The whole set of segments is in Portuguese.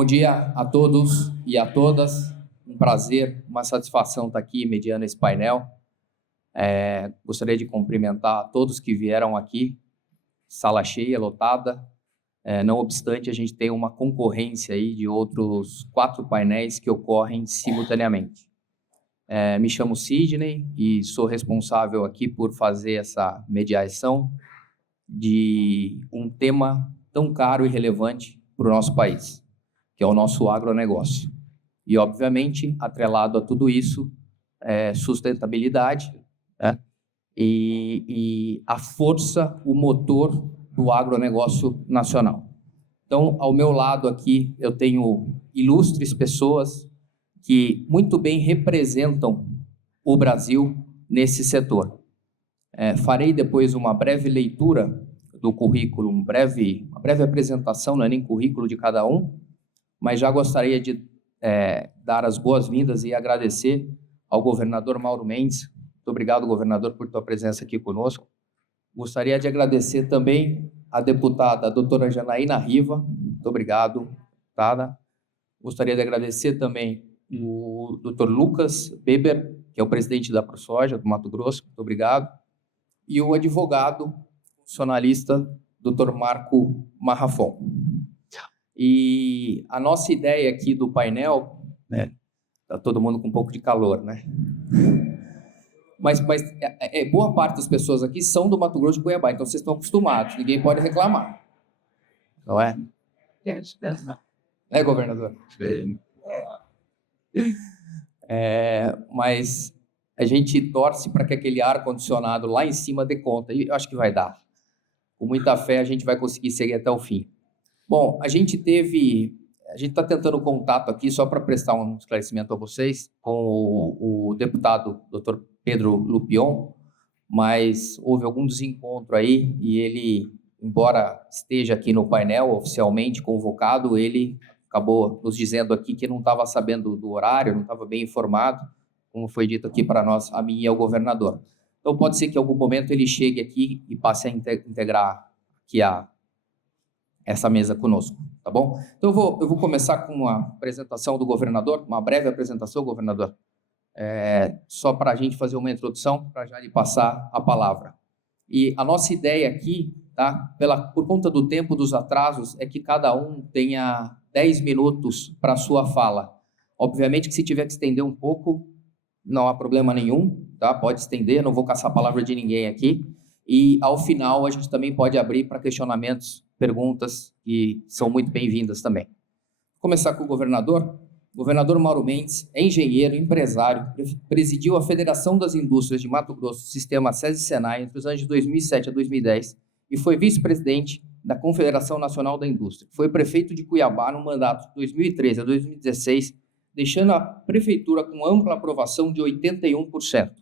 Bom dia a todos e a todas. Um prazer, uma satisfação estar aqui mediando esse painel. Gostaria de cumprimentar todos que vieram aqui, sala cheia, lotada. Não obstante, a gente tem uma concorrência aí de outros 4 painéis que ocorrem simultaneamente. Me chamo Sidney e sou responsável aqui por fazer essa mediação de um tema tão caro e relevante para o nosso país, que é o nosso agronegócio. E, obviamente, atrelado a tudo isso, sustentabilidade, né? E a força, o motor do agronegócio nacional. Então, ao meu lado aqui, eu tenho ilustres pessoas que muito bem representam o Brasil nesse setor. Farei depois uma breve leitura do currículo, uma breve apresentação, não é nem currículo de cada um, mas já gostaria de dar as boas-vindas e agradecer ao governador Mauro Mendes. Muito obrigado, governador, por tua presença aqui conosco. Gostaria de agradecer também a deputada doutora Janaína Riva. Muito obrigado, deputada. Gostaria de agradecer também o doutor Lucas Beber, que é o presidente da ProSoja do Mato Grosso. Muito obrigado. E o advogado constitucionalista, doutor Marco Marrafon. E a nossa ideia aqui do painel, tá todo mundo com um pouco de calor, né? Mas boa parte das pessoas aqui são do Mato Grosso de Cuiabá, então vocês estão acostumados, ninguém pode reclamar. Não é? É, governador? Mas a gente torce para que aquele ar-condicionado lá em cima dê conta, e eu acho que vai dar. Com muita fé, a gente vai conseguir seguir até o fim. Bom, a gente está tentando contato aqui, só para prestar um esclarecimento a vocês, com o deputado Dr. Pedro Lupion, mas houve algum desencontro aí e ele, embora esteja aqui no painel oficialmente convocado, ele acabou nos dizendo aqui que não estava sabendo do horário, não estava bem informado, como foi dito aqui para nós, a mim e ao governador. Então pode ser que em algum momento ele chegue aqui e passe a integrar aqui essa mesa conosco, tá bom? Então eu vou começar com uma apresentação do governador, uma breve apresentação, governador, só para a gente fazer uma introdução, para já lhe passar a palavra. E a nossa ideia aqui, tá, por conta do tempo dos atrasos, é que cada um tenha 10 minutos para a sua fala. Obviamente que se tiver que estender um pouco, não há problema nenhum, tá? Pode estender, não vou caçar a palavra de ninguém aqui. E ao final a gente também pode abrir para questionamentos, perguntas, que são muito bem-vindas também. Vou começar com o governador. O governador Mauro Mendes é engenheiro, empresário, presidiu a Federação das Indústrias de Mato Grosso, sistema SESI-SENAI, entre os anos de 2007 a 2010, e foi vice-presidente da Confederação Nacional da Indústria. Foi prefeito de Cuiabá no mandato de 2013 a 2016, deixando a prefeitura com ampla aprovação de 81%.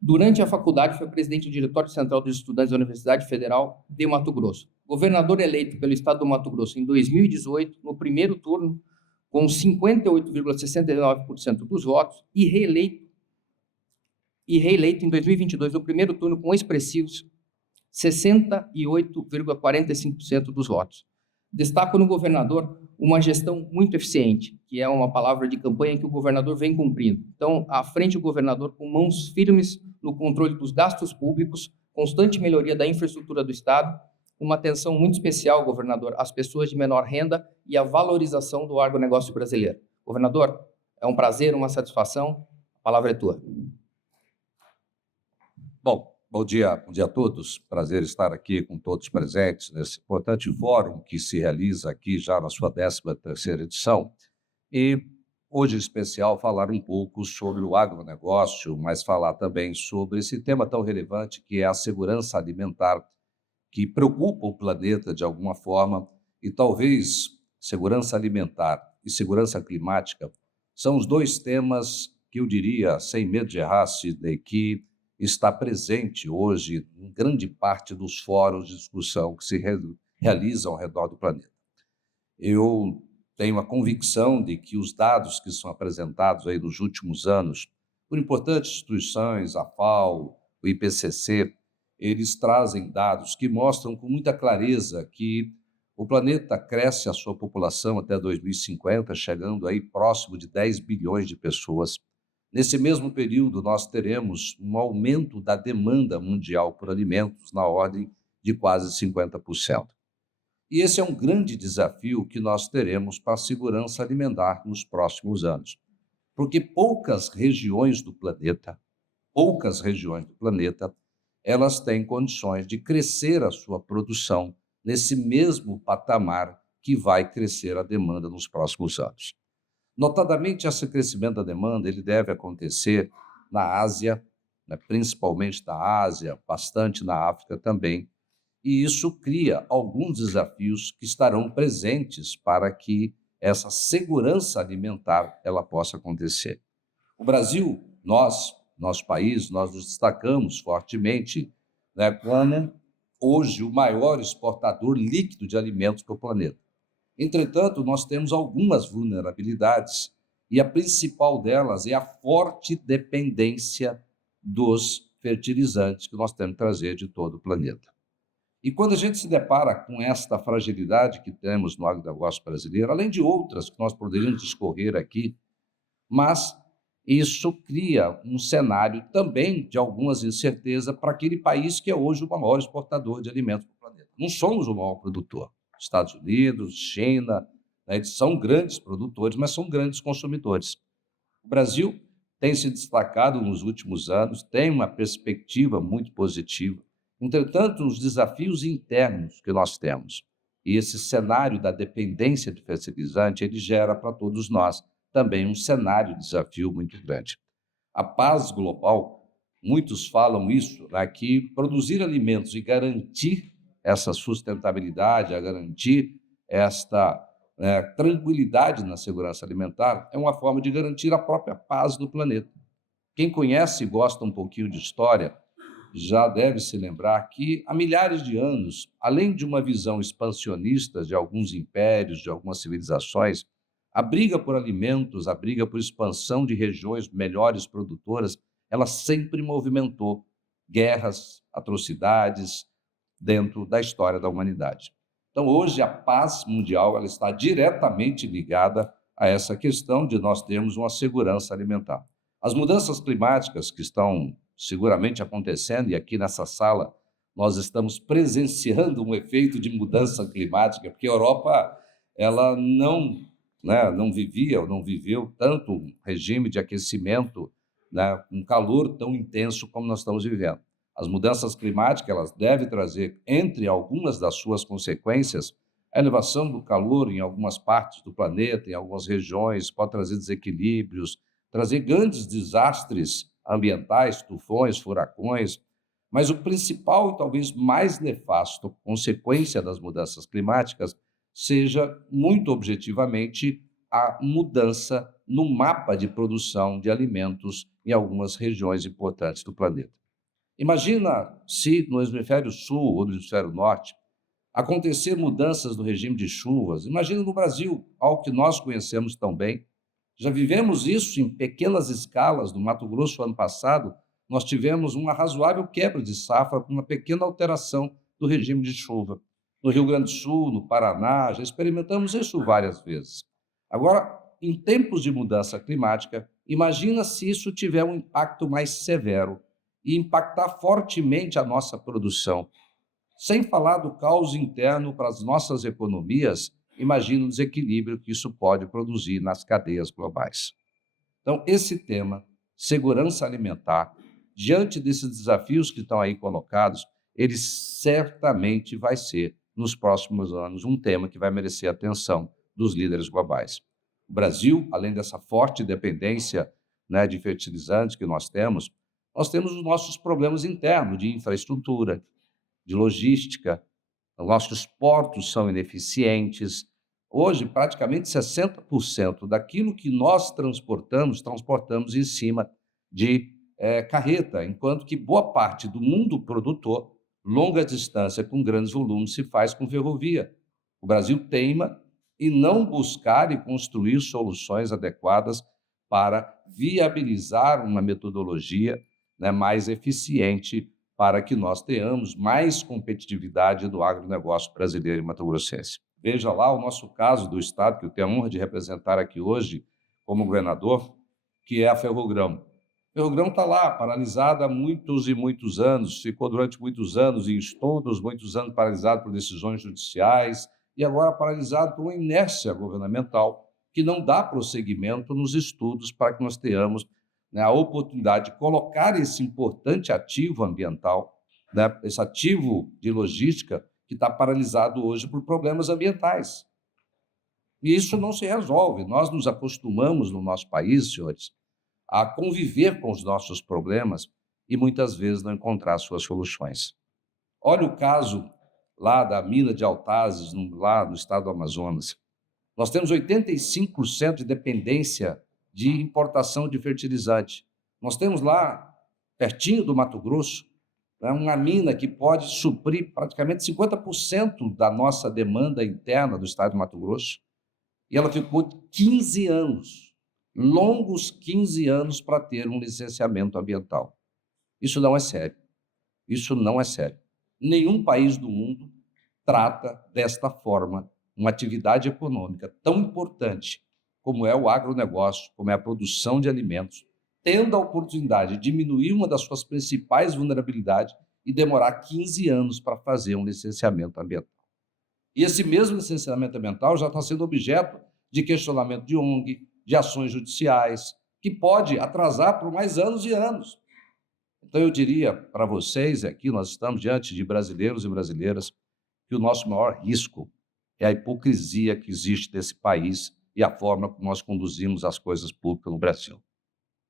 Durante a faculdade, foi presidente do Diretório Central dos Estudantes da Universidade Federal de Mato Grosso. Governador eleito pelo estado do Mato Grosso em 2018, no primeiro turno, com 58,69% dos votos, e reeleito em 2022, no primeiro turno, com expressivos 68,45% dos votos. Destaco no governador uma gestão muito eficiente, que é uma palavra de campanha que o governador vem cumprindo. Então, à frente o governador com mãos firmes no controle dos gastos públicos, constante melhoria da infraestrutura do Estado, uma atenção muito especial, governador, às pessoas de menor renda e à valorização do agronegócio brasileiro. Governador, é um prazer, uma satisfação, a palavra é tua. Bom dia a todos. Prazer estar aqui com todos presentes nesse importante fórum que se realiza aqui já na sua 13ª edição. E hoje, em especial, falar um pouco sobre o agronegócio, mas falar também sobre esse tema tão relevante que é a segurança alimentar, que preocupa o planeta de alguma forma, e talvez segurança alimentar e segurança climática são os 2 temas que eu diria, sem medo de errar, Sidney, que está presente hoje em grande parte dos fóruns de discussão que se realizam ao redor do planeta. Eu tenho a convicção de que os dados que são apresentados aí nos últimos anos por importantes instituições, a FAO, o IPCC, eles trazem dados que mostram com muita clareza que O planeta cresce a sua população até 2050, chegando aí próximo de 10 bilhões de pessoas. Nesse mesmo período, nós teremos um aumento da demanda mundial por alimentos na ordem de quase 50%. E esse é um grande desafio que nós teremos para a segurança alimentar nos próximos anos, porque poucas regiões do planeta, elas têm condições de crescer a sua produção nesse mesmo patamar que vai crescer a demanda nos próximos anos. Notadamente, esse crescimento da demanda ele deve acontecer na Ásia, né, principalmente na Ásia, bastante na África também, e isso cria alguns desafios que estarão presentes para que essa segurança alimentar ela possa acontecer. O Brasil, nosso país, nós nos destacamos fortemente, né, como hoje o maior exportador líquido de alimentos para o planeta. Entretanto, nós temos algumas vulnerabilidades e a principal delas é a forte dependência dos fertilizantes que nós temos que trazer de todo o planeta. E quando a gente se depara com esta fragilidade que temos no agronegócio brasileiro, além de outras que nós poderíamos discorrer aqui, mas isso cria um cenário também de algumas incertezas para aquele país que é hoje o maior exportador de alimentos do planeta. Não somos o maior produtor. Estados Unidos, China, né, eles são grandes produtores, mas são grandes consumidores. O Brasil tem se destacado nos últimos anos, tem uma perspectiva muito positiva. Entretanto, os desafios internos que nós temos e esse cenário da dependência de fertilizante, ele gera para todos nós também um cenário de desafio muito grande. A paz global, muitos falam isso, né, que produzir alimentos e garantir essa sustentabilidade, a garantir esta tranquilidade na segurança alimentar, é uma forma de garantir a própria paz do planeta. Quem conhece e gosta um pouquinho de história, já deve se lembrar que há milhares de anos, além de uma visão expansionista de alguns impérios, de algumas civilizações, a briga por alimentos, a briga por expansão de regiões melhores produtoras, ela sempre movimentou guerras, atrocidades dentro da história da humanidade. Então, hoje, a paz mundial ela está diretamente ligada a essa questão de nós termos uma segurança alimentar. As mudanças climáticas que estão seguramente acontecendo, e aqui nessa sala nós estamos presenciando um efeito de mudança climática, porque a Europa ela não viveu tanto um regime de aquecimento, né, um calor tão intenso como nós estamos vivendo. As mudanças climáticas elas devem trazer, entre algumas das suas consequências, a elevação do calor em algumas partes do planeta, em algumas regiões, pode trazer desequilíbrios, trazer grandes desastres ambientais, tufões, furacões, mas o principal e talvez mais nefasto consequência das mudanças climáticas seja, muito objetivamente, a mudança no mapa de produção de alimentos em algumas regiões importantes do planeta. Imagina se no hemisfério sul ou no hemisfério norte acontecer mudanças no regime de chuvas. Imagina no Brasil, algo que nós conhecemos tão bem. Já vivemos isso em pequenas escalas. No Mato Grosso, ano passado, nós tivemos uma razoável quebra de safra com uma pequena alteração do regime de chuva. No Rio Grande do Sul, no Paraná, já experimentamos isso várias vezes. Agora, em tempos de mudança climática, imagina se isso tiver um impacto mais severo e impactar fortemente a nossa produção. Sem falar do caos interno para as nossas economias, imagina o desequilíbrio que isso pode produzir nas cadeias globais. Então, esse tema, segurança alimentar, diante desses desafios que estão aí colocados, ele certamente vai ser, nos próximos anos, um tema que vai merecer a atenção dos líderes globais. O Brasil, além dessa forte dependência, né, de fertilizantes que nós temos os nossos problemas internos de infraestrutura, de logística. Nossos portos são ineficientes. Hoje, praticamente 60% daquilo que nós transportamos em cima de carreta, enquanto que boa parte do mundo produtor, longa distância com grandes volumes, se faz com ferrovia. O Brasil teima em não buscar e construir soluções adequadas para viabilizar uma metodologia, né, mais eficiente para que nós tenhamos mais competitividade do agronegócio brasileiro e mato-grossense. Veja lá o nosso caso do Estado, que eu tenho a honra de representar aqui hoje como governador, que é a Ferrogrão. A Ferrogrão está lá, paralisada há muitos e muitos anos, ficou durante muitos anos, em estudos, muitos anos paralisado por decisões judiciais, e agora paralisado por uma inércia governamental que não dá prosseguimento nos estudos para que nós tenhamos, né, a oportunidade de colocar esse importante ativo ambiental, né, esse ativo de logística que está paralisado hoje por problemas ambientais. E isso não se resolve. Nós nos acostumamos no nosso país, senhores, a conviver com os nossos problemas e muitas vezes não encontrar suas soluções. Olha o caso lá da mina de Altazes, lá no estado do Amazonas. Nós temos 85% de dependência de importação de fertilizante. Nós temos lá, pertinho do Mato Grosso, uma mina que pode suprir praticamente 50% da nossa demanda interna do estado do Mato Grosso. E ela ficou 15 anos, longos 15 anos, para ter um licenciamento ambiental. Isso não é sério. Isso não é sério. Nenhum país do mundo trata desta forma uma atividade econômica tão importante como é o agronegócio, como é a produção de alimentos, tendo a oportunidade de diminuir uma das suas principais vulnerabilidades e demorar 15 anos para fazer um licenciamento ambiental. E esse mesmo licenciamento ambiental já está sendo objeto de questionamento de ONG, de ações judiciais, que pode atrasar por mais anos e anos. Então, eu diria para vocês, aqui nós estamos diante de brasileiros e brasileiras, que o nosso maior risco é a hipocrisia que existe nesse país e a forma como nós conduzimos as coisas públicas no Brasil.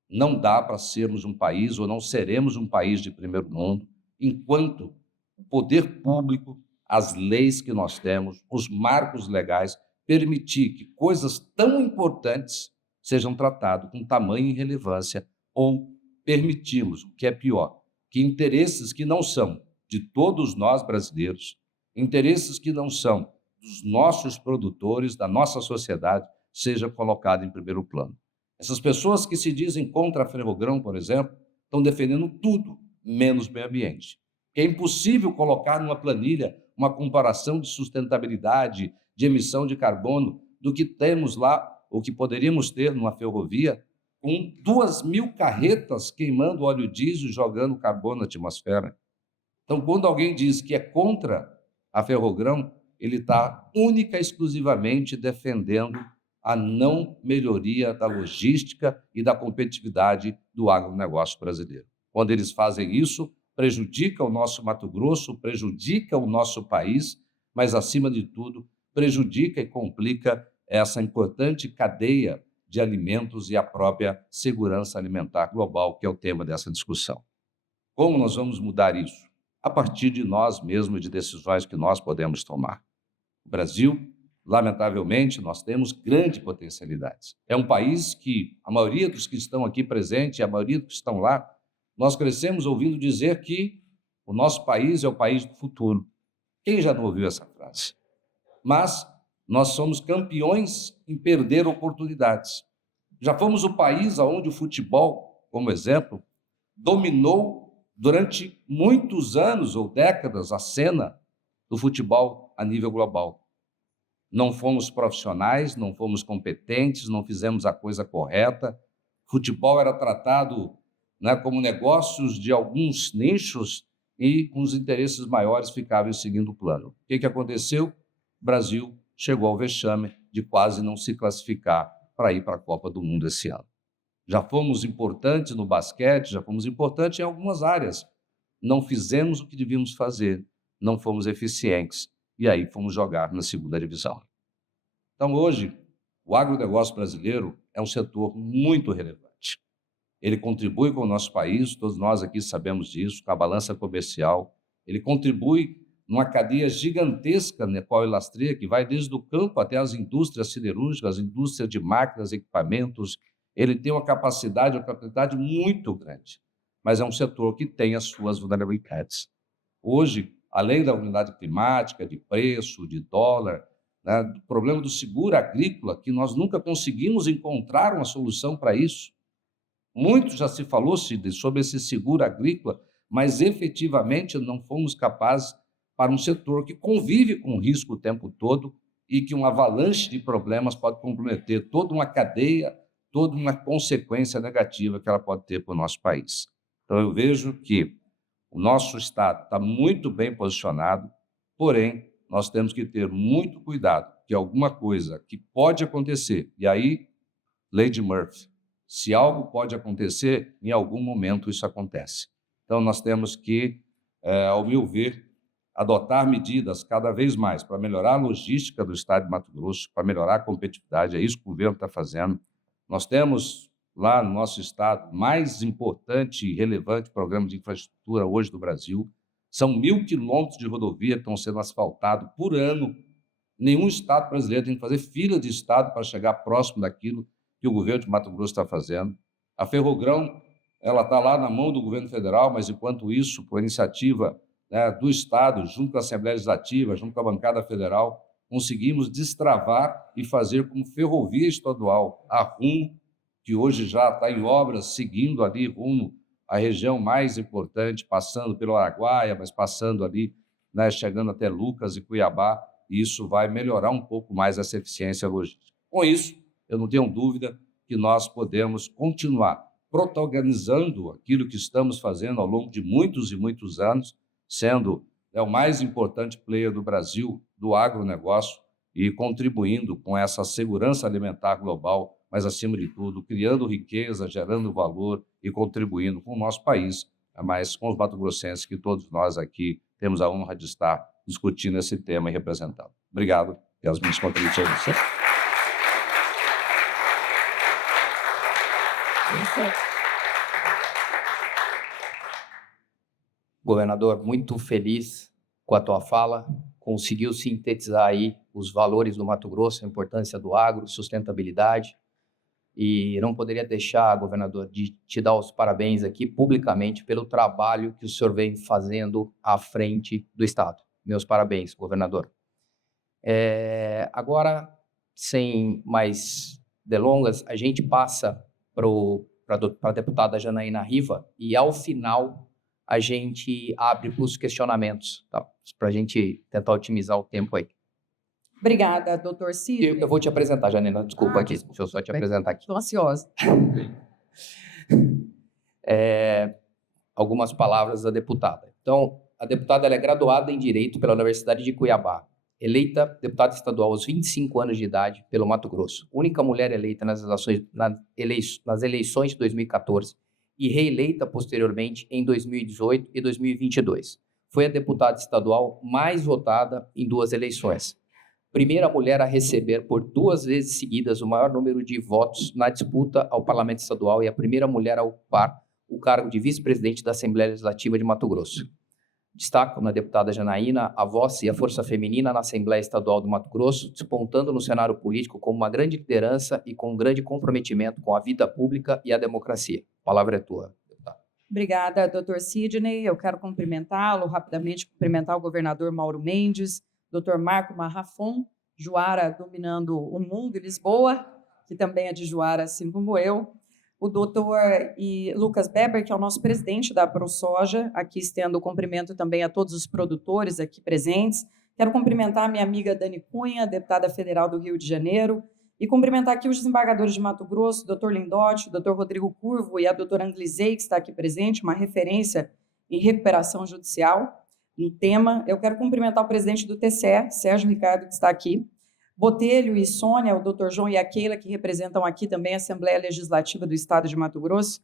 Não dá para sermos um país, ou não seremos um país de primeiro mundo, enquanto o poder público, as leis que nós temos, os marcos legais, permitir que coisas tão importantes sejam tratadas com tamanha irrelevância, ou permitimos, o que é pior, que interesses que não são de todos nós brasileiros, interesses que não são dos nossos produtores, da nossa sociedade, sejam colocados em primeiro plano. Essas pessoas que se dizem contra a Ferrogrão, por exemplo, estão defendendo tudo, menos meio ambiente. É impossível colocar numa planilha uma comparação de sustentabilidade, de emissão de carbono, do que temos lá, ou que poderíamos ter numa ferrovia, com 2.000 carretas queimando óleo diesel e jogando carbono na atmosfera. Então, quando alguém diz que é contra a Ferrogrão, ele está única e exclusivamente defendendo a não melhoria da logística e da competitividade do agronegócio brasileiro. Quando eles fazem isso, prejudica o nosso Mato Grosso, prejudica o nosso país, mas, acima de tudo, prejudica e complica essa importante cadeia de alimentos e a própria segurança alimentar global, que é o tema dessa discussão. Como nós vamos mudar isso? A partir de nós mesmos, de decisões que nós podemos tomar. O Brasil, lamentavelmente, nós temos grandes potencialidades. É um país que a maioria dos que estão aqui presentes, a maioria dos que estão lá, nós crescemos ouvindo dizer que o nosso país é o país do futuro. Quem já não ouviu essa frase? Mas nós somos campeões em perder oportunidades. Já fomos o país onde o futebol, como exemplo, dominou durante muitos anos ou décadas a cena do futebol a nível global. Não fomos profissionais, não fomos competentes, não fizemos a coisa correta. Futebol era tratado, né, como negócios de alguns nichos e os interesses maiores ficavam em segundo plano. O que aconteceu? O Brasil chegou ao vexame de quase não se classificar para ir para a Copa do Mundo esse ano. Já fomos importantes no basquete, já fomos importantes em algumas áreas. Não fizemos o que devíamos fazer, não fomos eficientes, e aí fomos jogar na segunda divisão. Então, hoje, o agronegócio brasileiro é um setor muito relevante. Ele contribui com o nosso país, todos nós aqui sabemos disso, com a balança comercial. Ele contribui numa cadeia gigantesca na qual ele lastreia, que vai desde o campo até as indústrias siderúrgicas, as indústrias de máquinas, equipamentos. Ele tem uma capacidade muito grande, mas é um setor que tem as suas vulnerabilidades. Hoje, além da vulnerabilidade climática, de preço, de dólar, né, do problema do seguro agrícola, que nós nunca conseguimos encontrar uma solução para isso. Muito já se falou sobre esse seguro agrícola, mas efetivamente não fomos capazes, para um setor que convive com o risco o tempo todo, e que uma avalanche de problemas pode comprometer toda uma cadeia, toda uma consequência negativa que ela pode ter para o nosso país. Então, eu vejo que o nosso Estado está muito bem posicionado, porém, nós temos que ter muito cuidado, que alguma coisa que pode acontecer, e aí, lei de Murphy, se algo pode acontecer, em algum momento isso acontece. Então, nós temos que, ao meu ver, adotar medidas cada vez mais para melhorar a logística do Estado de Mato Grosso, para melhorar a competitividade, é isso que o governo está fazendo. Nós temos lá no nosso Estado o mais importante e relevante programa de infraestrutura hoje do Brasil. São 1.000 quilômetros de rodovia que estão sendo asfaltados por ano. Nenhum Estado brasileiro tem que fazer fila de Estado para chegar próximo daquilo que o governo de Mato Grosso está fazendo. A Ferrogrão, ela está lá na mão do governo federal, mas, enquanto isso, por iniciativa do Estado, junto com a Assembleia Legislativa, junto com a bancada federal, conseguimos destravar e fazer como ferrovia estadual, a Rumo, que hoje já está em obras, seguindo ali rumo à região mais importante, passando pelo Araguaia, mas passando ali, chegando até Lucas e Cuiabá, e isso vai melhorar um pouco mais essa eficiência logística. Com isso, eu não tenho dúvida que nós podemos continuar protagonizando aquilo que estamos fazendo ao longo de muitos e muitos anos, sendo o mais importante player do Brasil, do agronegócio, e contribuindo com essa segurança alimentar global, mas, acima de tudo, criando riqueza, gerando valor e contribuindo com o nosso país, mas com os mato-grossenses que todos nós aqui temos a honra de estar discutindo esse tema e representando. Obrigado pelas minhas contribuições. Governador, muito feliz com a tua fala, conseguiu sintetizar aí os valores do Mato Grosso, a importância do agro, sustentabilidade, e não poderia deixar, governador, de te dar os parabéns aqui publicamente pelo trabalho que o senhor vem fazendo à frente do Estado. Meus parabéns, governador. Agora, sem mais delongas, a gente passa para a deputada Janaína Riva e, ao final, a gente abre para os questionamentos, tá? Para a gente tentar otimizar o tempo aí. Obrigada, doutor Cid. Eu vou te apresentar, Janaína, desculpa aqui. Desculpa. Deixa eu só te apresentar aqui. Estou ansiosa. Algumas palavras da deputada. Então, a deputada ela é graduada em Direito pela Universidade de Cuiabá, eleita deputada estadual aos 25 anos de idade pelo Mato Grosso, única mulher eleita nas eleições de 2014 e reeleita posteriormente em 2018 e 2022. Foi a deputada estadual mais votada em 2 eleições. Primeira mulher a receber por 2 vezes seguidas o maior número de votos na disputa ao Parlamento Estadual e a primeira mulher a ocupar o cargo de vice-presidente da Assembleia Legislativa de Mato Grosso. Destaco na deputada Janaína a voz e a força feminina na Assembleia Estadual do Mato Grosso, despontando no cenário político como uma grande liderança e com um grande comprometimento com a vida pública e a democracia. A palavra é tua, deputada. Obrigada, doutor Sidney. Eu quero cumprimentá-lo rapidamente, cumprimentar o governador Mauro Mendes, doutor Marco Marrafon, Juara dominando o mundo, e Lisboa, que também é de Juara, assim como eu, o doutor Lucas Beber, que é o nosso presidente da ProSoja, aqui estendo o cumprimento também a todos os produtores aqui presentes. Quero cumprimentar a minha amiga Dani Cunha, deputada federal do Rio de Janeiro, e cumprimentar aqui os desembargadores de Mato Grosso, o doutor Lindotti, o doutor Rodrigo Curvo e a doutora Anglizei, que está aqui presente, uma referência em recuperação judicial. No tema, eu quero cumprimentar o presidente do TCE, Sérgio Ricardo, que está aqui, Botelho e Sônia, o doutor João e a Keila, que representam aqui também a Assembleia Legislativa do Estado de Mato Grosso,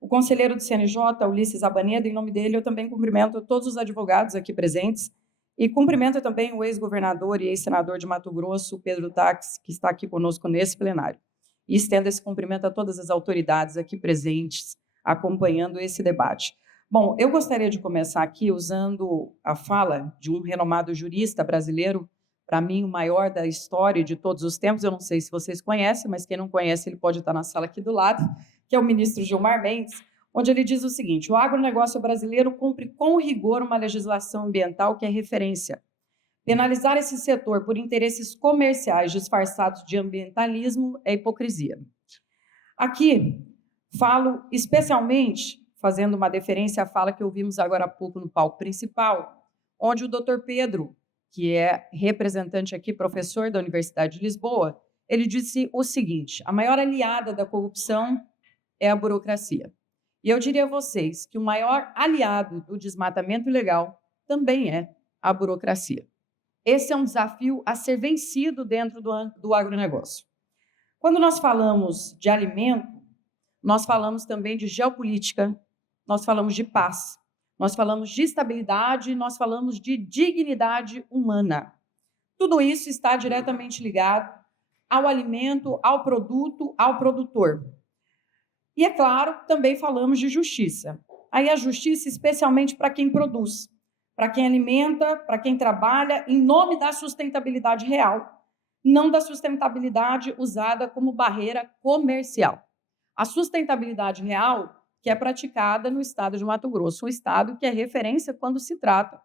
o conselheiro do CNJ, Ulisses Abanedo, em nome dele eu também cumprimento todos os advogados aqui presentes e cumprimento também o ex-governador e ex-senador de Mato Grosso, Pedro Tax, que está aqui conosco nesse plenário. E estendo esse cumprimento a todas as autoridades aqui presentes, acompanhando esse debate. Bom, eu gostaria de começar aqui usando a fala de um renomado jurista brasileiro, para mim, o maior da história de todos os tempos. Eu não sei se vocês conhecem, mas quem não conhece, ele pode estar na sala aqui do lado, que é o ministro Gilmar Mendes, onde ele diz o seguinte: o agronegócio brasileiro cumpre com rigor uma legislação ambiental que é referência. Penalizar esse setor por interesses comerciais disfarçados de ambientalismo é hipocrisia. Aqui, falo especialmente, fazendo uma deferência à fala que ouvimos agora há pouco no palco principal, onde o doutor Pedro que é representante aqui, professor da Universidade de Lisboa, ele disse o seguinte: a maior aliada da corrupção é a burocracia. E eu diria a vocês que o maior aliado do desmatamento ilegal também é a burocracia. Esse é um desafio a ser vencido dentro do agronegócio. Quando nós falamos de alimento, nós falamos também de geopolítica, nós falamos de paz, nós falamos de estabilidade, nós falamos de dignidade humana. Tudo isso está diretamente ligado ao alimento, ao produto, ao produtor. E, é claro, também falamos de justiça. Aí a justiça especialmente para quem produz, para quem alimenta, para quem trabalha, em nome da sustentabilidade real, não da sustentabilidade usada como barreira comercial. A sustentabilidade real que é praticada no estado de Mato Grosso, um estado que é referência quando se trata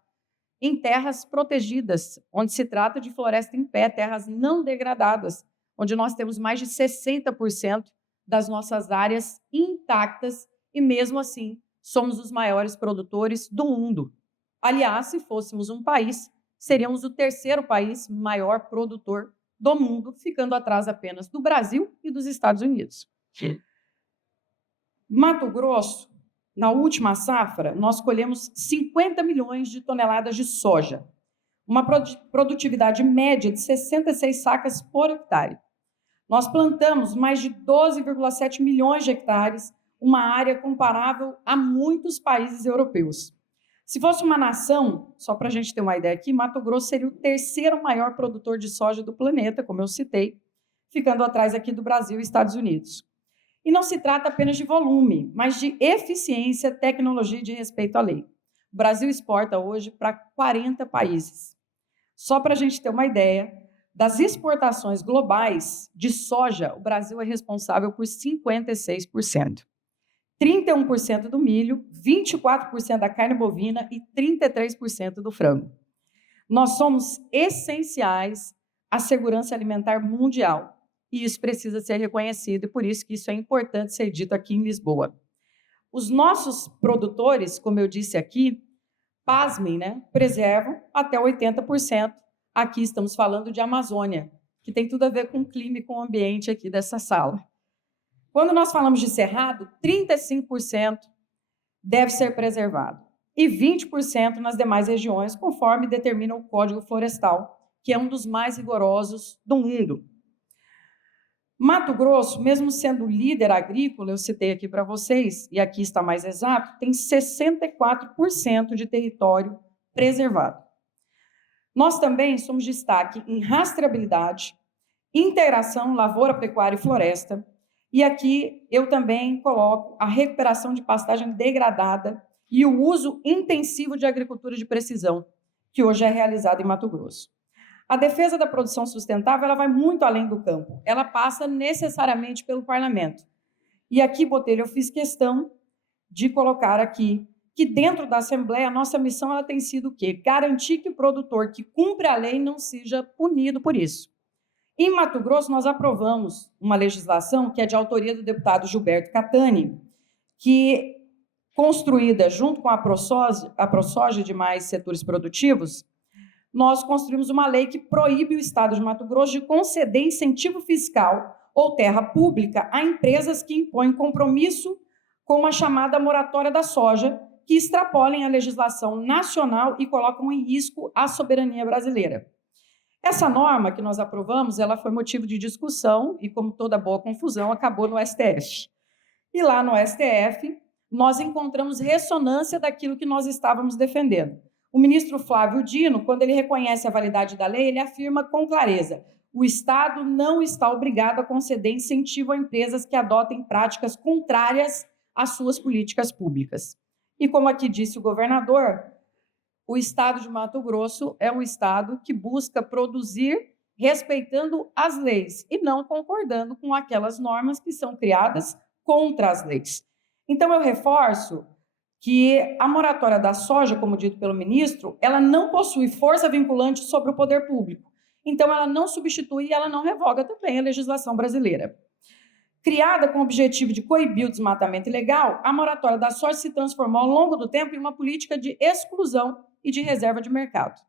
em terras protegidas, onde se trata de floresta em pé, terras não degradadas, onde nós temos mais de 60% das nossas áreas intactas e, mesmo assim, somos os maiores produtores do mundo. Aliás, se fôssemos um país, seríamos o terceiro país maior produtor do mundo, ficando atrás apenas do Brasil e dos Estados Unidos. Mato Grosso, na última safra, nós colhemos 50 milhões de toneladas de soja, uma produtividade média de 66 sacas por hectare. Nós plantamos mais de 12,7 milhões de hectares, uma área comparável a muitos países europeus. Se fosse uma nação, só para a gente ter uma ideia aqui, Mato Grosso seria o terceiro maior produtor de soja do planeta, como eu citei, ficando atrás aqui do Brasil e Estados Unidos. E não se trata apenas de volume, mas de eficiência, tecnologia e de respeito à lei. O Brasil exporta hoje para 40 países. Só para a gente ter uma ideia, das exportações globais de soja, o Brasil é responsável por 56%. 31% do milho, 24% da carne bovina e 33% do frango. Nós somos essenciais à segurança alimentar mundial. E isso precisa ser reconhecido, e por isso que isso é importante ser dito aqui em Lisboa. Os nossos produtores, como eu disse aqui, pasmem, preservam até 80%. Aqui estamos falando de Amazônia, que tem tudo a ver com o clima e com o ambiente aqui dessa sala. Quando nós falamos de cerrado, 35% deve ser preservado e 20% nas demais regiões, conforme determina o Código Florestal, que é um dos mais rigorosos do mundo. Mato Grosso, mesmo sendo líder agrícola, eu citei aqui para vocês, e aqui está mais exato, tem 64% de território preservado. Nós também somos destaque em rastreabilidade, integração lavoura, pecuária e floresta, e aqui eu também coloco a recuperação de pastagem degradada e o uso intensivo de agricultura de precisão, que hoje é realizada em Mato Grosso. A defesa da produção sustentável ela vai muito além do campo, ela passa necessariamente pelo parlamento. E aqui, Botelho, eu fiz questão de colocar aqui que dentro da Assembleia a nossa missão ela tem sido o quê? Garantir que o produtor que cumpre a lei não seja punido por isso. Em Mato Grosso, nós aprovamos uma legislação que é de autoria do deputado Gilberto Catani, que, construída junto com a ProSoja e demais setores produtivos, nós construímos uma lei que proíbe o Estado de Mato Grosso de conceder incentivo fiscal ou terra pública a empresas que impõem compromisso com a chamada moratória da soja, que extrapolem a legislação nacional e colocam em risco a soberania brasileira. Essa norma que nós aprovamos, ela foi motivo de discussão e, como toda boa confusão, acabou no STF. E lá no STF, nós encontramos ressonância daquilo que nós estávamos defendendo. O ministro Flávio Dino, quando ele reconhece a validade da lei, ele afirma com clareza: o Estado não está obrigado a conceder incentivo a empresas que adotem práticas contrárias às suas políticas públicas. E como aqui disse o governador, o Estado de Mato Grosso é um Estado que busca produzir respeitando as leis e não concordando com aquelas normas que são criadas contra as leis. Então, eu reforço que a moratória da soja, como dito pelo ministro, ela não possui força vinculante sobre o poder público. Então, ela não substitui e ela não revoga também a legislação brasileira. Criada com o objetivo de coibir o desmatamento ilegal, a moratória da soja se transformou ao longo do tempo em uma política de exclusão e de reserva de mercado.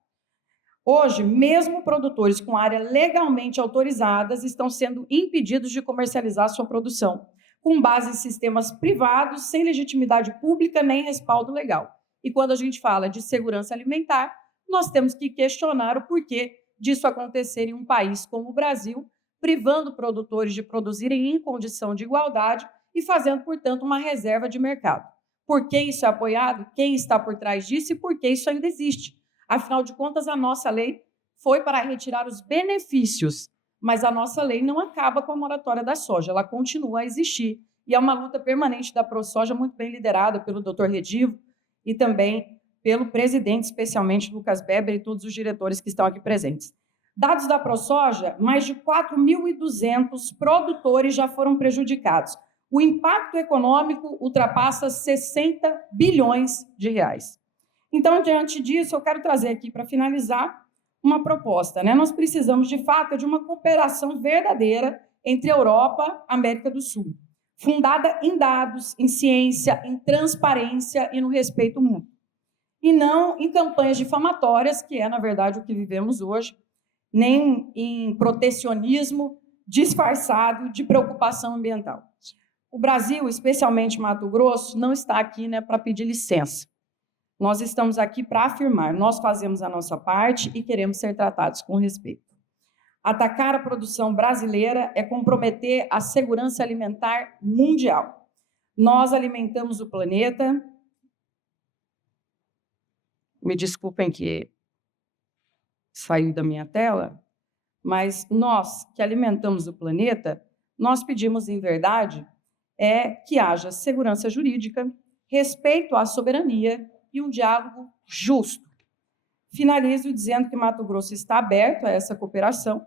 Hoje, mesmo produtores com área legalmente autorizadas estão sendo impedidos de comercializar sua produção, com base em sistemas privados, sem legitimidade pública nem respaldo legal. E quando a gente fala de segurança alimentar, nós temos que questionar o porquê disso acontecer em um país como o Brasil, privando produtores de produzirem em condição de igualdade e fazendo, portanto, uma reserva de mercado. Por que isso é apoiado? Quem está por trás disso e por que isso ainda existe? Afinal de contas, a nossa lei foi para retirar os benefícios, mas a nossa lei não acaba com a moratória da soja, ela continua a existir. E é uma luta permanente da ProSoja, muito bem liderada pelo Dr. Redivo e também pelo presidente, especialmente Lucas Beber e todos os diretores que estão aqui presentes. Dados da ProSoja, mais de 4.200 produtores já foram prejudicados. O impacto econômico ultrapassa 60 bilhões de reais. Então, diante disso, eu quero trazer aqui, para finalizar, uma proposta. Nós precisamos, de fato, de uma cooperação verdadeira entre a Europa e a América do Sul, fundada em dados, em ciência, em transparência e no respeito mútuo. E não em campanhas difamatórias, que é, na verdade, o que vivemos hoje, nem em protecionismo disfarçado de preocupação ambiental. O Brasil, especialmente Mato Grosso, não está aqui para pedir licença. Nós estamos aqui para afirmar, nós fazemos a nossa parte e queremos ser tratados com respeito. Atacar a produção brasileira é comprometer a segurança alimentar mundial. Nós alimentamos o planeta. Me desculpem que saiu da minha tela, mas nós que alimentamos o planeta, nós pedimos, em verdade, que haja segurança jurídica, respeito à soberania e um diálogo justo. Finalizo dizendo que Mato Grosso está aberto a essa cooperação.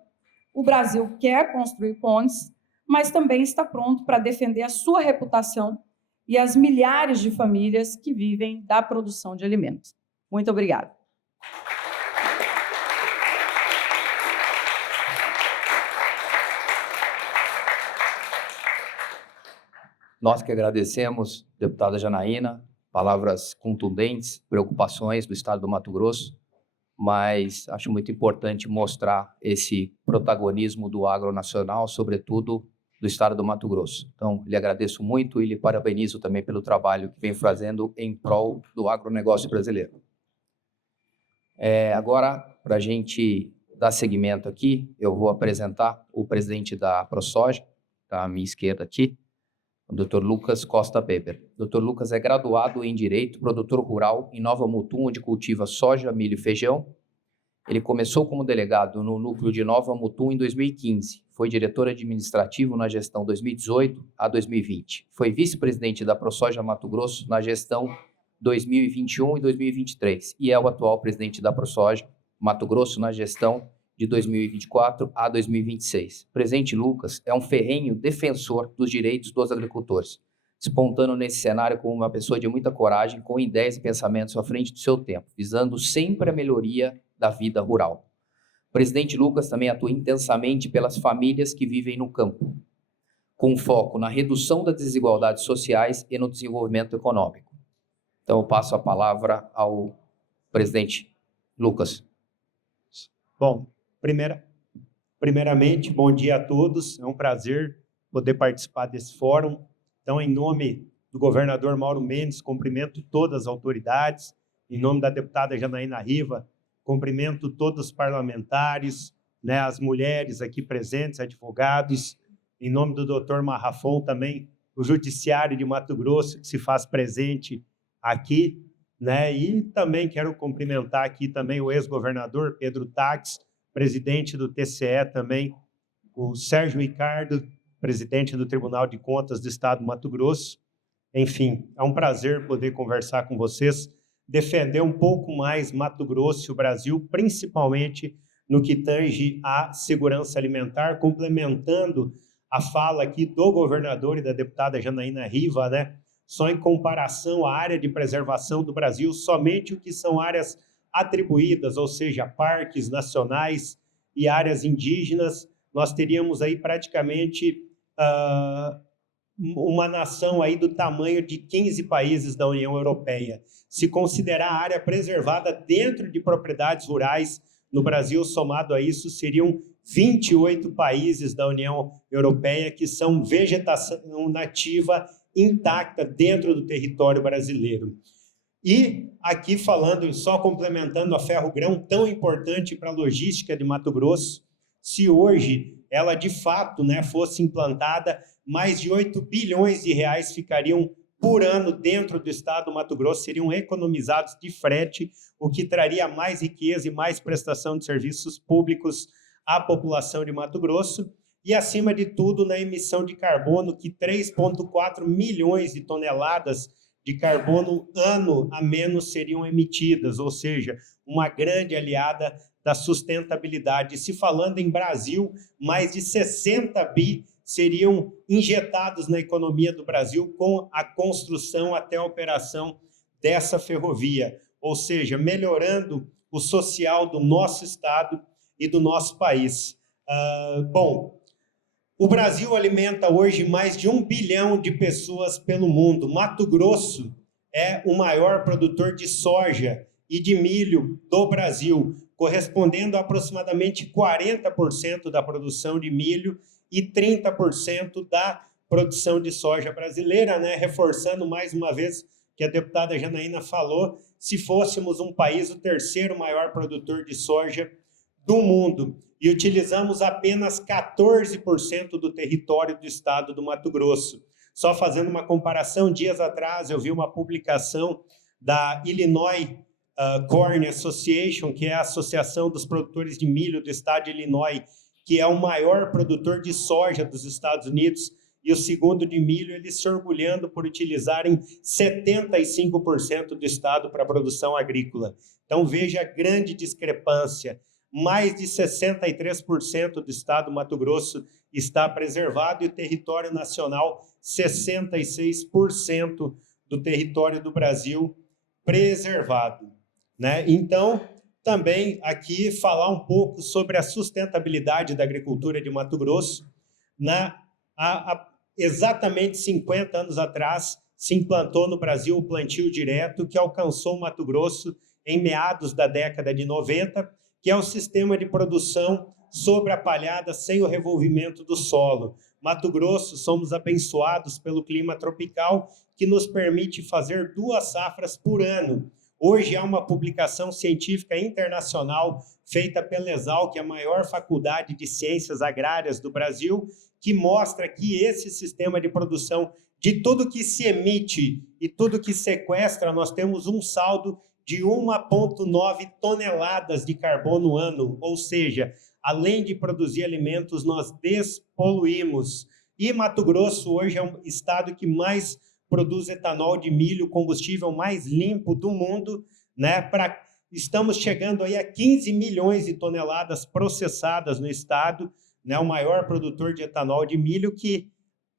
O Brasil quer construir pontes, mas também está pronto para defender a sua reputação e as milhares de famílias que vivem da produção de alimentos. Muito obrigada. Nós que agradecemos, deputada Janaína, palavras contundentes, preocupações do Estado do Mato Grosso, mas acho muito importante mostrar esse protagonismo do agronacional, sobretudo do Estado do Mato Grosso. Então, lhe agradeço muito e lhe parabenizo também pelo trabalho que vem fazendo em prol do agronegócio brasileiro. Agora, para a gente dar seguimento aqui, eu vou apresentar o presidente da ProSoja, tá à minha esquerda aqui, o Dr. Lucas Costa Beber. O Dr. Lucas é graduado em Direito, produtor rural em Nova Mutum, onde cultiva soja, milho e feijão. Ele começou como delegado no núcleo de Nova Mutum em 2015. Foi diretor administrativo na gestão 2018 a 2020. Foi vice-presidente da ProSoja Mato Grosso na gestão 2021 e 2023. E é o atual presidente da ProSoja Mato Grosso na gestão de 2024 a 2026. O presidente Lucas é um ferrenho defensor dos direitos dos agricultores, espontâneo nesse cenário como uma pessoa de muita coragem, com ideias e pensamentos à frente do seu tempo, visando sempre a melhoria da vida rural. O presidente Lucas também atua intensamente pelas famílias que vivem no campo, com foco na redução das desigualdades sociais e no desenvolvimento econômico. Então, eu passo a palavra ao presidente Lucas. Bom, primeiramente, bom dia a todos. É um prazer poder participar desse fórum. Então, em nome do governador Mauro Mendes, cumprimento todas as autoridades. Em nome da deputada Janaína Riva, cumprimento todos os parlamentares, as mulheres aqui presentes, advogados. Em nome do doutor Marrafon também, o judiciário de Mato Grosso, que se faz presente aqui. E também quero cumprimentar aqui também o ex-governador Pedro Taques, presidente do TCE também, o Sérgio Ricardo, presidente do Tribunal de Contas do Estado do Mato Grosso. Enfim, é um prazer poder conversar com vocês, defender um pouco mais Mato Grosso e o Brasil, principalmente no que tange à segurança alimentar, complementando a fala aqui do governador e da deputada Janaína Riva, só em comparação à área de preservação do Brasil, somente o que são áreas atribuídas, ou seja, parques nacionais e áreas indígenas, nós teríamos aí praticamente uma nação aí do tamanho de 15 países da União Europeia. Se considerar a área preservada dentro de propriedades rurais, No Brasil, somado a isso, seriam 28 países da União Europeia que são vegetação nativa intacta dentro do território brasileiro. E aqui falando, só complementando a Ferrogrão, tão importante para a logística de Mato Grosso, se hoje ela de fato, né, fosse implantada, mais de 8 bilhões de reais ficariam por ano dentro do estado do Mato Grosso, seriam economizados de frete, o que traria mais riqueza e mais prestação de serviços públicos à população de Mato Grosso. E, acima de tudo, na emissão de carbono, que 3,4 milhões de toneladas de carbono ano a menos seriam emitidas, ou seja, uma grande aliada da sustentabilidade. E se falando em Brasil, mais de 60 bi seriam injetados na economia do Brasil com a construção até a operação dessa ferrovia, ou seja, melhorando o social do nosso estado e do nosso país. Bom, o Brasil alimenta hoje mais de 1 bilhão de pessoas pelo mundo. Mato Grosso é o maior produtor de soja e de milho do Brasil, correspondendo a aproximadamente 40% da produção de milho e 30% da produção de soja brasileira, né? Reforçando mais uma vez que a deputada Janaína falou, se fôssemos um país, o terceiro maior produtor de soja do mundo, e utilizamos apenas 14% do território do estado do Mato Grosso. Só fazendo uma comparação, dias atrás eu vi uma publicação da Illinois Corn Association, que é a Associação dos Produtores de Milho do estado de Illinois, que é o maior produtor de soja dos Estados Unidos, e o segundo de milho, eles se orgulhando por utilizarem 75% do estado para a produção agrícola. Então, veja a grande discrepância. Mais de 63% do estado do Mato Grosso está preservado e o território nacional, 66% do território do Brasil preservado, né? Então, também aqui falar um pouco sobre a sustentabilidade da agricultura de Mato Grosso. Há exatamente 50 anos atrás, se implantou no Brasil o plantio direto, que alcançou o Mato Grosso em meados da década de 90, que é o sistema de produção sobre a palhada sem o revolvimento do solo. Mato Grosso, somos abençoados pelo clima tropical, que nos permite fazer 2 safras por ano. Hoje há uma publicação científica internacional feita pela ESAL, que é a maior faculdade de ciências agrárias do Brasil, que mostra que esse sistema de produção, de tudo que se emite e tudo que sequestra, nós temos um saldo de 1,9 toneladas de carbono ano, ou seja, além de produzir alimentos, nós despoluímos. E Mato Grosso hoje é um estado que mais produz etanol de milho, combustível mais limpo do mundo, né? Estamos chegando aí a 15 milhões de toneladas processadas no estado, né? O maior produtor de etanol de milho, que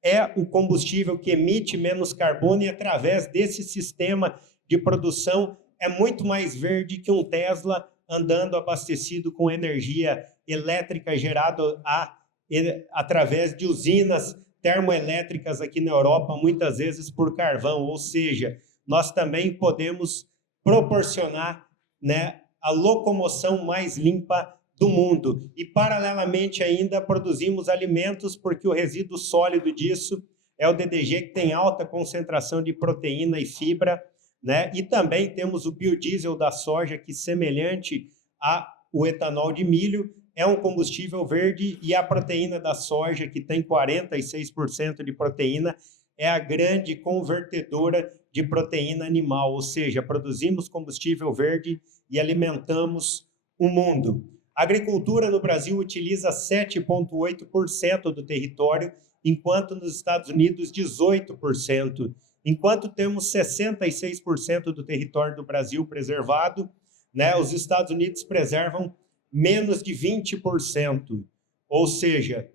é o combustível que emite menos carbono, e através desse sistema de produção é muito mais verde que um Tesla andando abastecido com energia elétrica gerada através de usinas termoelétricas aqui na Europa, muitas vezes por carvão, ou seja, nós também podemos proporcionar, né, a locomoção mais limpa do mundo. E, paralelamente, ainda produzimos alimentos, porque o resíduo sólido disso é o DDG, que tem alta concentração de proteína e fibra, né? E também temos o biodiesel da soja, que, semelhante ao etanol de milho, é um combustível verde, e a proteína da soja, que tem 46% de proteína, é a grande convertedora de proteína animal, ou seja, produzimos combustível verde e alimentamos o mundo. A agricultura no Brasil utiliza 7,8% do território, enquanto nos Estados Unidos 18%. Enquanto temos 66% do território do Brasil preservado, né, os Estados Unidos preservam menos de 20%, ou seja,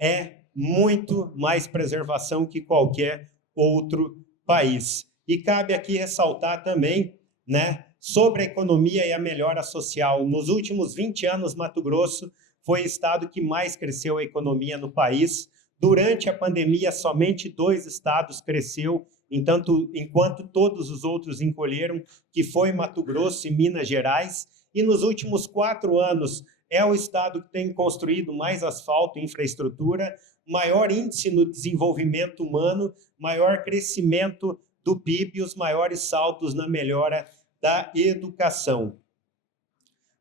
é muito mais preservação que qualquer outro país. E cabe aqui ressaltar também, né, sobre a economia e a melhora social. Nos últimos 20 anos, Mato Grosso foi o estado que mais cresceu a economia no país. Durante a pandemia, somente 2 estados cresceu, enquanto todos os outros encolheram, que foi Mato Grosso e Minas Gerais. e nos últimos 4 anos é o estado que tem construído mais asfalto e infraestrutura, maior índice no desenvolvimento humano, maior crescimento do PIB e os maiores saltos na melhora da educação.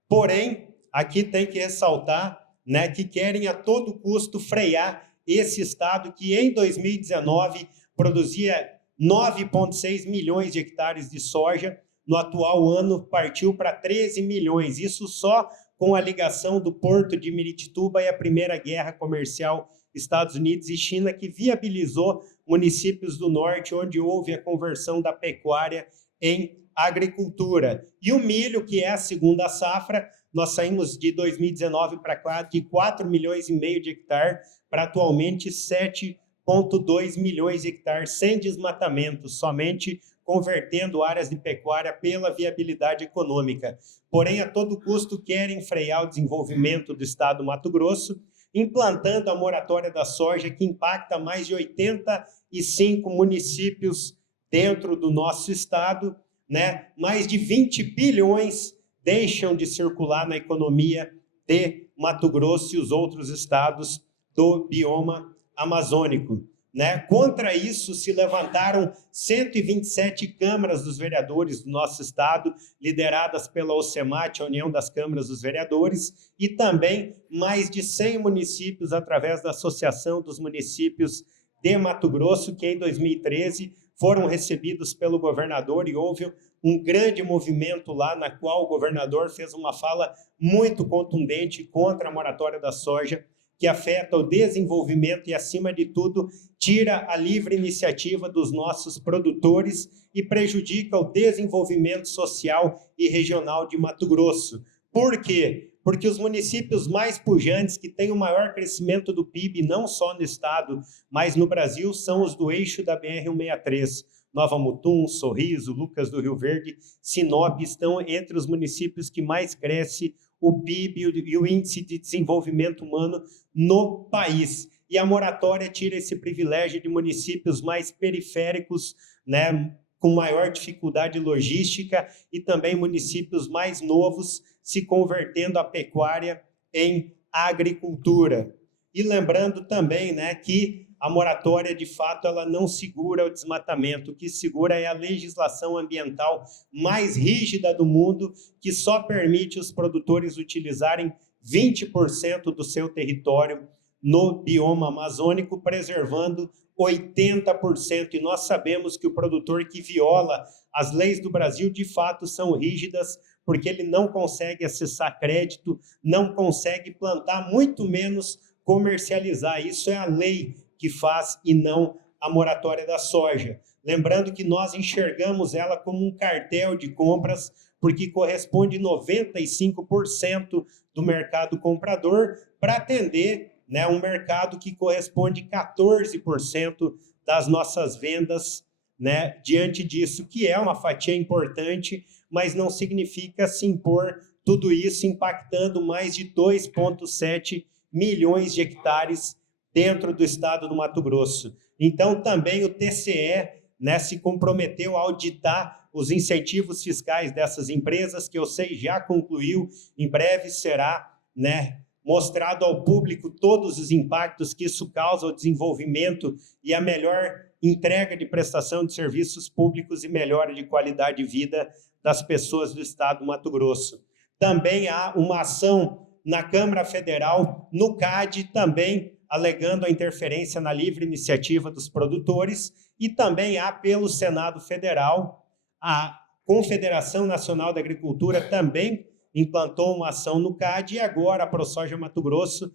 Porém, aqui tem que ressaltar, né, que querem a todo custo frear esse estado que em 2019 produzia 9,6 milhões de hectares de soja, no atual ano partiu para 13 milhões, isso só com a ligação do porto de Miritituba e a primeira guerra comercial Estados Unidos e China, que viabilizou municípios do norte, onde houve a conversão da pecuária em agricultura. E o milho, que é a segunda safra, nós saímos de 2019 para cá de 4,5 milhões de hectares para atualmente 7,2 milhões de hectares sem desmatamento, somente convertendo áreas de pecuária pela viabilidade econômica. Porém, a todo custo querem frear o desenvolvimento do estado do Mato Grosso, implantando a moratória da soja, que impacta mais de 85 municípios dentro do nosso estado, né? Mais de 20 bilhões deixam de circular na economia de Mato Grosso e os outros estados do bioma amazônico, né? Contra isso se levantaram 127 câmaras dos vereadores do nosso estado, lideradas pela OCEMAT, a União das Câmaras dos Vereadores, e também mais de 100 municípios através da Associação dos Municípios de Mato Grosso, que em 2013 foram recebidos pelo governador e houve um grande movimento lá, na qual o governador fez uma fala muito contundente contra a moratória da soja, que afeta o desenvolvimento e, acima de tudo, tira a livre iniciativa dos nossos produtores e prejudica o desenvolvimento social e regional de Mato Grosso. Por quê? Porque os municípios mais pujantes, que têm o maior crescimento do PIB, não só no estado, mas no Brasil, são os do eixo da BR-163. Nova Mutum, Sorriso, Lucas do Rio Verde, Sinop estão entre os municípios que mais cresce o PIB e o índice de desenvolvimento humano no país. E a moratória tira esse privilégio de municípios mais periféricos, né, com maior dificuldade logística, e também municípios mais novos se convertendo a pecuária em agricultura. E lembrando também, né, que a moratória, de fato, ela não segura o desmatamento. O que segura é a legislação ambiental mais rígida do mundo, que só permite os produtores utilizarem 20% do seu território no bioma amazônico, preservando 80%. E nós sabemos que o produtor que viola as leis do Brasil, de fato, são rígidas, porque ele não consegue acessar crédito, não consegue plantar, muito menos comercializar. Isso é a lei que faz e não a moratória da soja. Lembrando que nós enxergamos ela como um cartel de compras, porque corresponde 95% do mercado comprador para atender, né, um mercado que corresponde 14% das nossas vendas, né, diante disso, que é uma fatia importante, mas não significa se impor tudo isso impactando mais de 2,7 milhões de hectares dentro do estado do Mato Grosso. Então, também o TCE, né, se comprometeu a auditar os incentivos fiscais dessas empresas, que eu sei já concluiu, em breve será, né, mostrado ao público todos os impactos que isso causa ao desenvolvimento e a melhor entrega de prestação de serviços públicos e melhora de qualidade de vida das pessoas do estado do Mato Grosso. Também há uma ação na Câmara Federal, no CAD, também alegando a interferência na livre iniciativa dos produtores, e também há pelo Senado Federal, a Confederação Nacional da Agricultura também implantou uma ação no CAD, e agora a ProSoja Mato Grosso,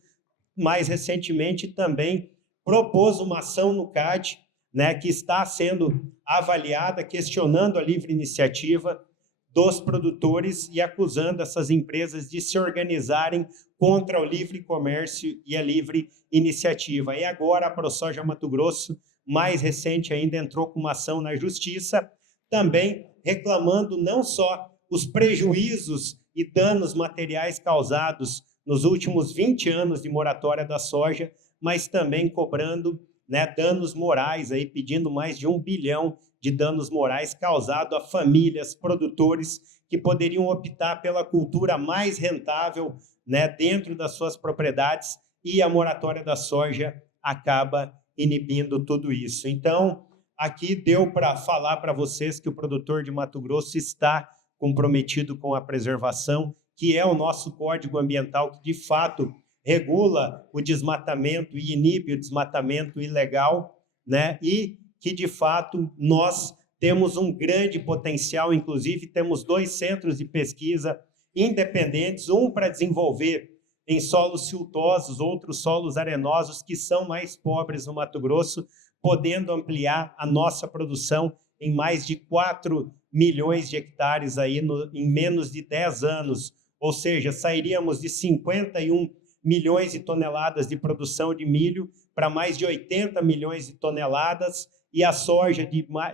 mais recentemente, também propôs uma ação no CAD, né, que está sendo avaliada, questionando a livre iniciativa dos produtores e acusando essas empresas de se organizarem contra o livre comércio e a livre iniciativa. E agora a ProSoja Mato Grosso, mais recente ainda, entrou com uma ação na Justiça, também reclamando não só os prejuízos e danos materiais causados nos últimos 20 anos de moratória da soja, mas também cobrando, né, danos morais, aí, pedindo mais de R$ 1 bilhão de danos morais causado a famílias, produtores que poderiam optar pela cultura mais rentável, né, dentro das suas propriedades, e a moratória da soja acaba inibindo tudo isso. Então, aqui deu para falar para vocês que o produtor de Mato Grosso está comprometido com a preservação, que é o nosso Código Ambiental, que de fato regula o desmatamento e inibe o desmatamento ilegal, né? E que de fato nós temos um grande potencial, inclusive temos 2 centros de pesquisa independentes, um para desenvolver em solos siltosos, outros solos arenosos, que são mais pobres no Mato Grosso, podendo ampliar a nossa produção em mais de 4 milhões de hectares aí em menos de 10 anos. Ou seja, sairíamos de 51 milhões de toneladas de produção de milho para mais de 80 milhões de toneladas, e a soja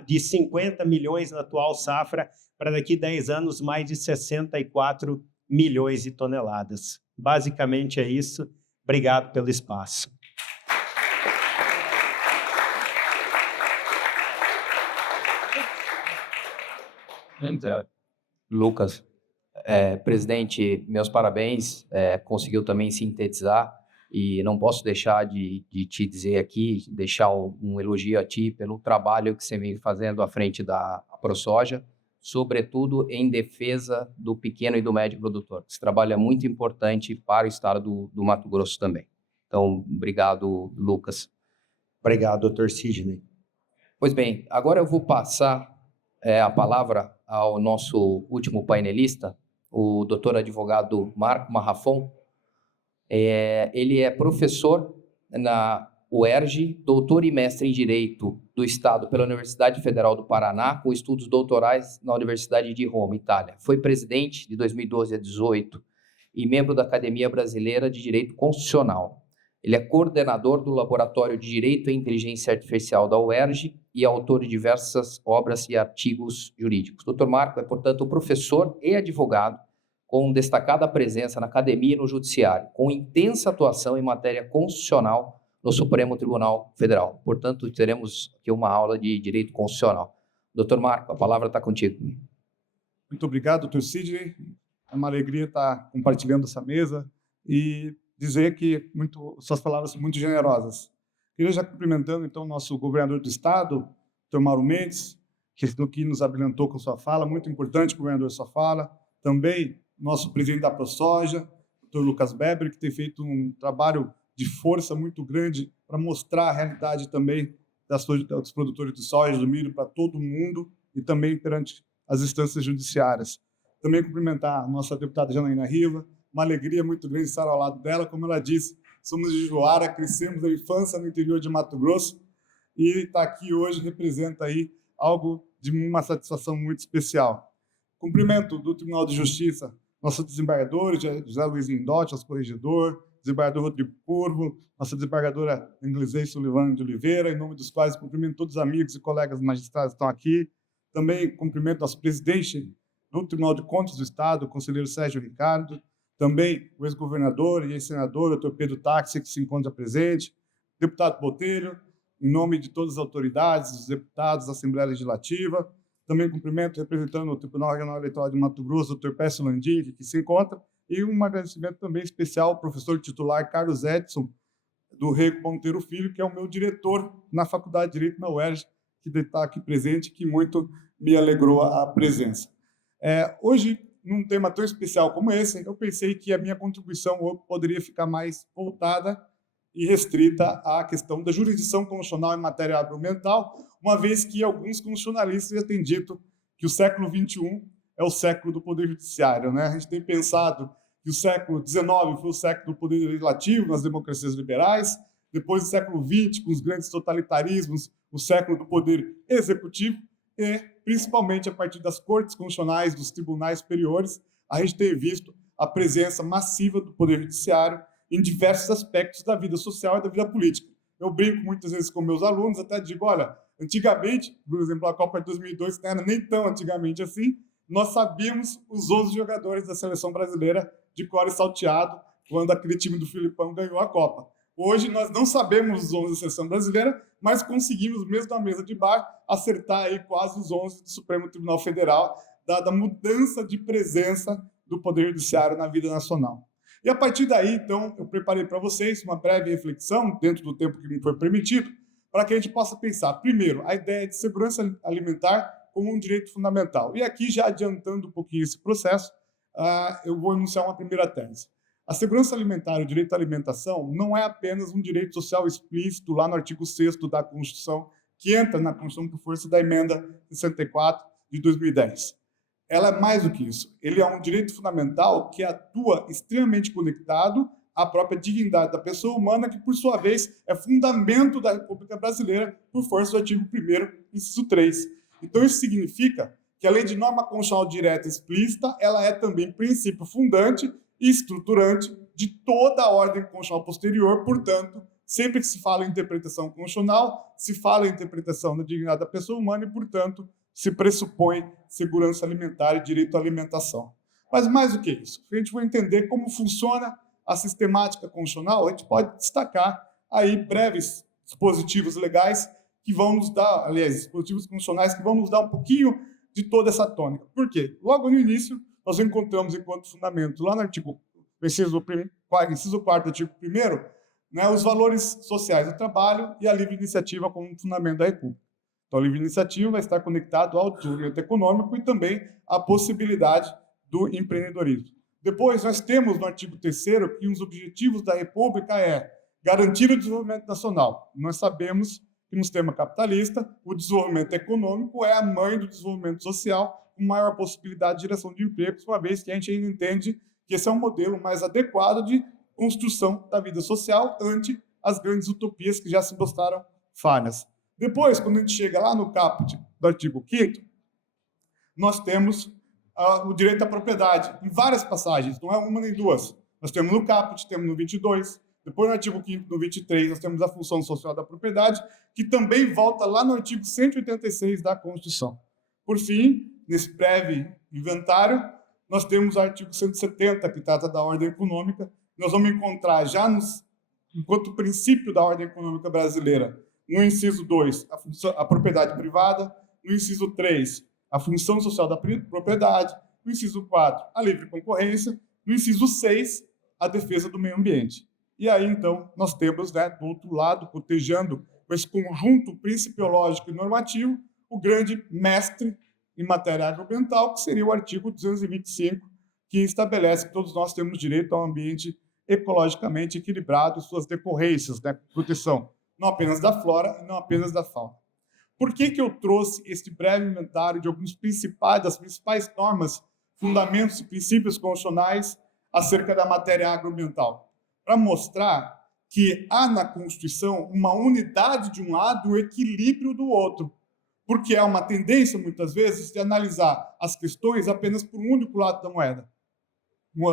de 50 milhões na atual safra, para daqui a 10 anos mais de 64 milhões de toneladas. Basicamente é isso. Obrigado pelo espaço. Lucas, presidente, meus parabéns, conseguiu também sintetizar, e não posso deixar de te dizer aqui, deixar um elogio a ti pelo trabalho que você vem fazendo à frente da ProSoja, sobretudo em defesa do pequeno e do médio produtor. Esse trabalho é muito importante para o estado do Mato Grosso também. Então, obrigado, Lucas. Obrigado, doutor Sidney. Pois bem, agora eu vou passar a palavra ao nosso último painelista, o doutor advogado Marco Marrafon. Ele é professor na UERJ, doutor e mestre em Direito do Estado pela Universidade Federal do Paraná, com estudos doutorais na Universidade de Roma, Itália. Foi presidente de 2012 a 2018 e membro da Academia Brasileira de Direito Constitucional. Ele é coordenador do Laboratório de Direito e Inteligência Artificial da UERJ e autor de diversas obras e artigos jurídicos. Dr. Marco é, portanto, professor e advogado, com destacada presença na academia e no judiciário, com intensa atuação em matéria constitucional no Supremo Tribunal Federal. Portanto, teremos aqui uma aula de direito constitucional. Dr. Marco, a palavra está contigo. Muito obrigado, Dr. Sidney. É uma alegria estar compartilhando essa mesa e dizer que suas palavras são muito generosas. Queria já cumprimentando, então, o nosso governador do Estado, Dr. Mauro Mendes, que nos abrilhantou com sua fala, muito importante, governador, sua fala. Também nosso presidente da ProSoja, Dr. Lucas Beber, que tem feito um trabalho de força muito grande para mostrar a realidade também dos produtores de soja, do milho, para todo mundo e também perante as instâncias judiciárias. Também cumprimentar a nossa deputada Janaína Riva, uma alegria muito grande estar ao lado dela. Como ela disse, somos de Juara, crescemos na infância no interior de Mato Grosso, e estar aqui hoje representa aí algo de uma satisfação muito especial. Cumprimento do Tribunal de Justiça nossos desembargadores, José Luiz Lindotti, nosso corregedor, desembargador Rodrigo Curvo, nossa desembargadora Inglesei Sullivan de Oliveira, em nome dos quais cumprimento todos os amigos e colegas magistrados que estão aqui. Também cumprimento nosso presidente do Tribunal de Contas do Estado, o conselheiro Sérgio Ricardo, também o ex-governador e ex-senador, doutor Pedro Táxi, que se encontra presente, deputado Botelho, em nome de todas as autoridades, dos deputados da Assembleia Legislativa. Também cumprimento, representando o Tribunal Regional Eleitoral de Mato Grosso, o Dr. Pécio Landim, que se encontra, e um agradecimento também especial ao professor titular Carlos Edson, do Rego Monteiro Filho, que é o meu diretor na Faculdade de Direito na UERJ, que está aqui presente, que muito me alegrou a presença. Hoje, num tema tão especial como esse, eu pensei que a minha contribuição poderia ficar mais voltada e restrita à questão da jurisdição constitucional em matéria agroambiental, uma vez que alguns constitucionalistas já têm dito que o século XXI é o século do Poder Judiciário, né? A gente tem pensado que o século XIX foi o século do Poder Legislativo nas democracias liberais, depois do século XX, com os grandes totalitarismos, o século do Poder Executivo, e, principalmente a partir das cortes constitucionais, dos tribunais superiores, a gente tem visto a presença massiva do Poder Judiciário em diversos aspectos da vida social e da vida política. Eu brinco muitas vezes com meus alunos, até digo, olha, antigamente, por exemplo, a Copa de 2002, que não era nem tão antigamente assim, nós sabíamos os 11 jogadores da seleção brasileira de cor e salteado quando aquele time do Filipão ganhou a Copa. Hoje nós não sabemos os 11 da seleção brasileira, mas conseguimos, mesmo na mesa de bar, acertar aí quase os 11 do Supremo Tribunal Federal, dada a mudança de presença do Poder Judiciário na vida nacional. E a partir daí, então, eu preparei para vocês uma breve reflexão, dentro do tempo que me foi permitido, para que a gente possa pensar, primeiro, a ideia de segurança alimentar como um direito fundamental. E aqui, já adiantando um pouquinho esse processo, eu vou enunciar uma primeira tese. A segurança alimentar e o direito à alimentação não é apenas um direito social explícito lá no artigo 6º da Constituição, que entra na Constituição por força da emenda 64 de 2010. Ela é mais do que isso. Ele é um direito fundamental que atua extremamente conectado à própria dignidade da pessoa humana, que, por sua vez, é fundamento da República Brasileira por força do artigo 1º, inciso 3. Então, isso significa que, além de norma constitucional direta e explícita, ela é também princípio fundante e estruturante de toda a ordem constitucional posterior. Portanto, sempre que se fala em interpretação constitucional, se fala em interpretação da dignidade da pessoa humana e, portanto, se pressupõe segurança alimentar e direito à alimentação. Mas mais do que isso, se a gente for entender como funciona a sistemática constitucional, a gente pode destacar aí breves dispositivos legais que vão nos dar, aliás, dispositivos constitucionais que vão nos dar um pouquinho de toda essa tônica. Por quê? Logo no início, nós encontramos enquanto fundamento, lá no artigo, inciso 4º, artigo 1º, né, os valores sociais do trabalho e a livre iniciativa como fundamento da República. Então, a livre iniciativa vai estar conectado ao desenvolvimento econômico e também à possibilidade do empreendedorismo. Depois, nós temos no artigo 3º que um dos objetivos da República é garantir o desenvolvimento nacional. Nós sabemos que no sistema capitalista, o desenvolvimento econômico é a mãe do desenvolvimento social, com maior possibilidade de geração de empregos, uma vez que a gente ainda entende que esse é um modelo mais adequado de construção da vida social ante as grandes utopias que já se mostraram falhas. Depois, quando a gente chega lá no caput do artigo 5º, nós temos o direito à propriedade, em várias passagens, não é uma nem duas. Nós temos no caput, temos no 22, depois no artigo 5º, no 23, nós temos a função social da propriedade, que também volta lá no artigo 186 da Constituição. Por fim, nesse breve inventário, nós temos o artigo 170, que trata da ordem econômica. Nós vamos encontrar já enquanto princípio da ordem econômica brasileira, no inciso 2, a propriedade privada, no inciso 3, a função social da propriedade, no inciso 4, a livre concorrência, no inciso 6, a defesa do meio ambiente. E aí, então, nós temos, né, do outro lado, cotejando com esse conjunto principiológico e normativo, o grande mestre em matéria agroambiental, que seria o artigo 225, que estabelece que todos nós temos direito a um ambiente ecologicamente equilibrado e suas decorrências, né, proteção não apenas da flora e não apenas da fauna. Por que eu trouxe este breve inventário de alguns das principais normas, fundamentos e princípios constitucionais acerca da matéria agroambiental? Para mostrar que há na Constituição uma unidade de um lado e um equilíbrio do outro, porque há uma tendência, muitas vezes, de analisar as questões apenas por um único lado da moeda.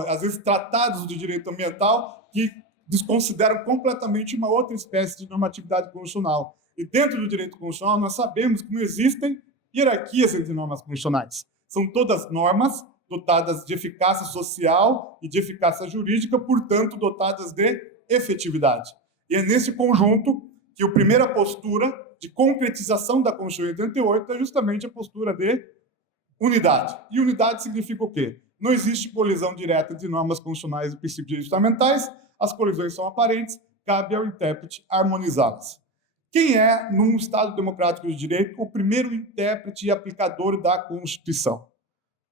Às vezes, tratados de direito ambiental que desconsideram completamente uma outra espécie de normatividade constitucional. E dentro do direito constitucional, nós sabemos que não existem hierarquias entre normas constitucionais. São todas normas dotadas de eficácia social e de eficácia jurídica, portanto, dotadas de efetividade. E é nesse conjunto que a primeira postura de concretização da Constituição de 88 é justamente a postura de unidade. E unidade significa o quê? Não existe colisão direta entre normas constitucionais e princípios de direitos fundamentais, as colisões são aparentes, cabe ao intérprete harmonizá-las. Quem é, num Estado democrático de direito, o primeiro intérprete e aplicador da Constituição?